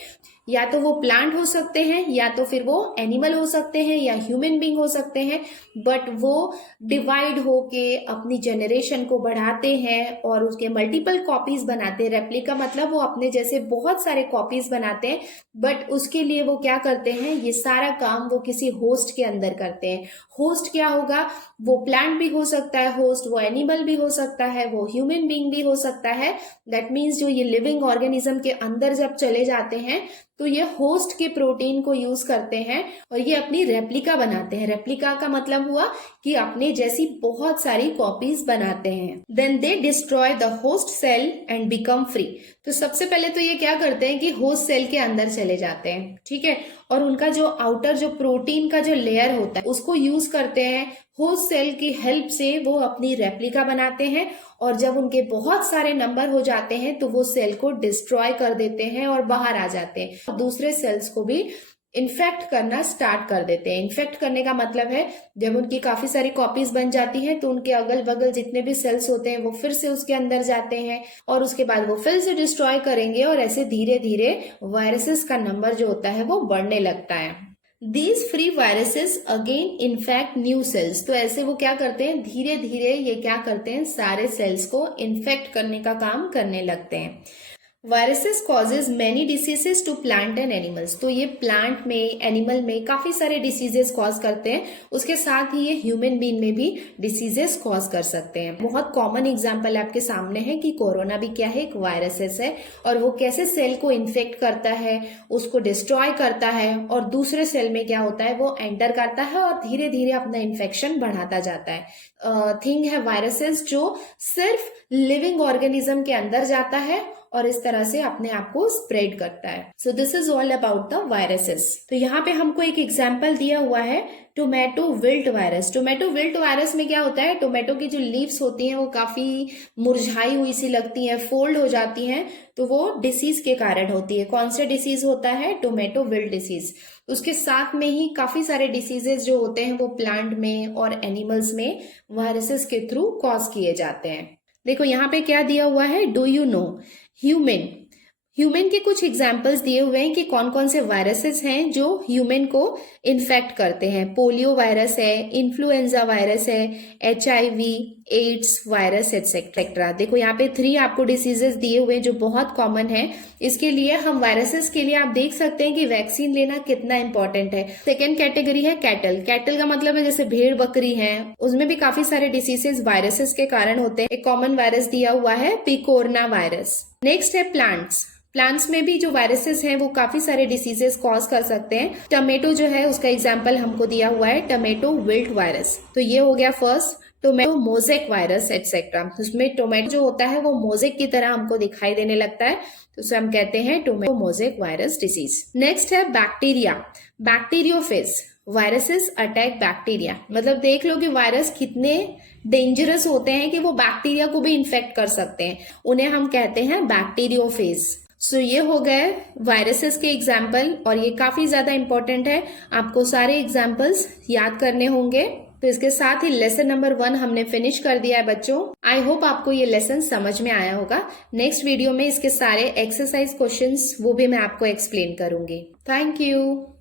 या तो वो प्लांट हो सकते हैं या तो फिर वो एनिमल हो सकते हैं या ह्यूमन बीइंग हो सकते हैं, बट वो डिवाइड होके अपनी जनरेशन को बढ़ाते हैं और उसके मल्टीपल कॉपीज बनाते हैं। रेप्लिका मतलब वो अपने जैसे बहुत सारे कॉपीज बनाते हैं, बट उसके लिए वो क्या करते हैं, ये सारा काम वो किसी होस्ट के अंदर करते हैं। होस्ट क्या होगा, वो प्लांट भी हो सकता है होस्ट, वो एनिमल भी हो सकता है, वो ह्यूमन बीइंग भी हो सकता है। दैट मीन्स जो ये लिविंग ऑर्गेनिज्म के अंदर जब चले जाते हैं तो ये होस्ट के प्रोटीन को यूज करते हैं और ये अपनी रेप्लिका बनाते हैं। रेप्लिका का मतलब हुआ कि अपने जैसी बहुत सारी कॉपीज बनाते हैं। Then they destroy the host cell and become free. तो सबसे पहले तो ये क्या करते हैं कि होस्ट सेल के अंदर चले जाते हैं, ठीक है, और उनका जो आउटर जो प्रोटीन का जो लेयर होता है उसको यूज करते हैं। होस्ट सेल की हेल्प से वो अपनी रेप्लिका बनाते हैं और जब उनके बहुत सारे नंबर हो जाते हैं तो वो सेल को डिस्ट्रॉय कर देते हैं और बाहर आ जाते हैं। दूसरे सेल्स को भी इन्फेक्ट करना स्टार्ट कर देते हैं। इन्फेक्ट करने का मतलब है जब उनकी काफी सारी कॉपीज बन जाती हैं तो उनके अगल बगल जितने भी सेल्स होते हैं वो फिर से उसके अंदर जाते हैं और उसके बाद वो फिर से डिस्ट्रॉय करेंगे और ऐसे धीरे धीरे वायरसेस का नंबर जो होता है वो बढ़ने लगता है। These free viruses again infect new cells। तो ऐसे वो क्या करते हैं, धीरे धीरे ये क्या करते हैं, सारे सेल्स को इन्फेक्ट करने का काम करने लगते हैं। Viruses causes many diseases to plant and animals. तो ये प्लांट में, एनिमल में काफी सारे डिसीजेस कॉज करते हैं। उसके साथ ही ये ह्यूमन बीइंग में भी डिसीजेस कॉज कर सकते हैं। बहुत कॉमन एग्जांपल आपके सामने है कि कोरोना भी क्या है, एक वायरसेस है, और वो कैसे सेल को इन्फेक्ट करता है, उसको डिस्ट्रॉय करता है, और दूसरे सेल में क्या होता है, वो एंटर करता है और धीरे धीरे अपना इन्फेक्शन बढ़ाता जाता है। थिंग है वायरसेस जो सिर्फ लिविंग ऑर्गेनिज्म के अंदर जाता है और इस तरह से अपने आप को स्प्रेड करता है। So this is all about the viruses. तो यहाँ पे हमको एक एग्जाम्पल दिया हुआ है tomato wilt virus. Tomato wilt virus में क्या होता है, टोमेटो की जो लीव्स होती हैं वो काफी मुरझाई हुई सी लगती हैं, फोल्ड हो जाती हैं, तो वो डिसीज के कारण होती है। कौन सा डिसीज होता है, टोमेटो विल्ट डिसीज। उसके साथ में ही काफी सारे डिसीजेस जो होते हैं वो प्लांट में और एनिमल्स में वायरसेस के थ्रू कॉज किए जाते हैं। देखो यहाँ पे क्या दिया हुआ है, डू यू नो ह्यूमन के कुछ एग्जाम्पल्स दिए हुए हैं कि कौन कौन से वायरसेस हैं जो ह्यूमन को इन्फेक्ट करते हैं। पोलियो वायरस है, इन्फ्लुएंजा वायरस है, HIV, एड्स वायरस एटसेट्रा। देखो यहाँ पे 3 आपको डिसीजेस दिए हुए हैं जो बहुत कॉमन है। इसके लिए हम वायरसेस के लिए आप देख सकते हैं कि वैक्सीन लेना कितना इंपॉर्टेंट है। सेकेंड कैटेगरी है कैटल। कैटल का मतलब है जैसे भेड़ बकरी है, उसमें भी काफी सारे डिसीजेस वायरसेस के कारण होते हैं। एक कॉमन वायरस दिया हुआ है पिकोरना वायरस। नेक्स्ट है प्लांट्स में भी जो वायरसेस हैं वो काफी सारे डिसीजेस कॉज कर सकते हैं। टमेटो जो है उसका एग्जांपल हमको दिया हुआ है टमेटो विल्ट वायरस। तो ये हो गया first, tomato mosaic virus etcetera. उसमें टोमेटो जो होता है वो मोजेक की तरह हमको दिखाई देने लगता है, तो उसे हम कहते हैं tomato mosaic virus disease. Next है बैक्टीरियोफेज। Viruses attack bacteria. मतलब देख लो कि वायरस कितने डेंजरस होते हैं कि वो बैक्टीरिया को भी इन्फेक्ट कर सकते हैं। उन्हें हम कहते हैं बैक्टीरियोफेज। सो ये हो गए वायरसेस के एग्जाम्पल, और ये काफी ज्यादा इंपॉर्टेंट है, आपको सारे एग्जाम्पल्स याद करने होंगे। तो इसके साथ ही लेसन नंबर 1 हमने फिनिश कर दिया है बच्चों। आई होप आपको ये लेसन समझ में आया होगा। नेक्स्ट वीडियो में इसके सारे एक्सरसाइज क्वेश्चंस वो भी मैं आपको एक्सप्लेन करूंगी। Thank you.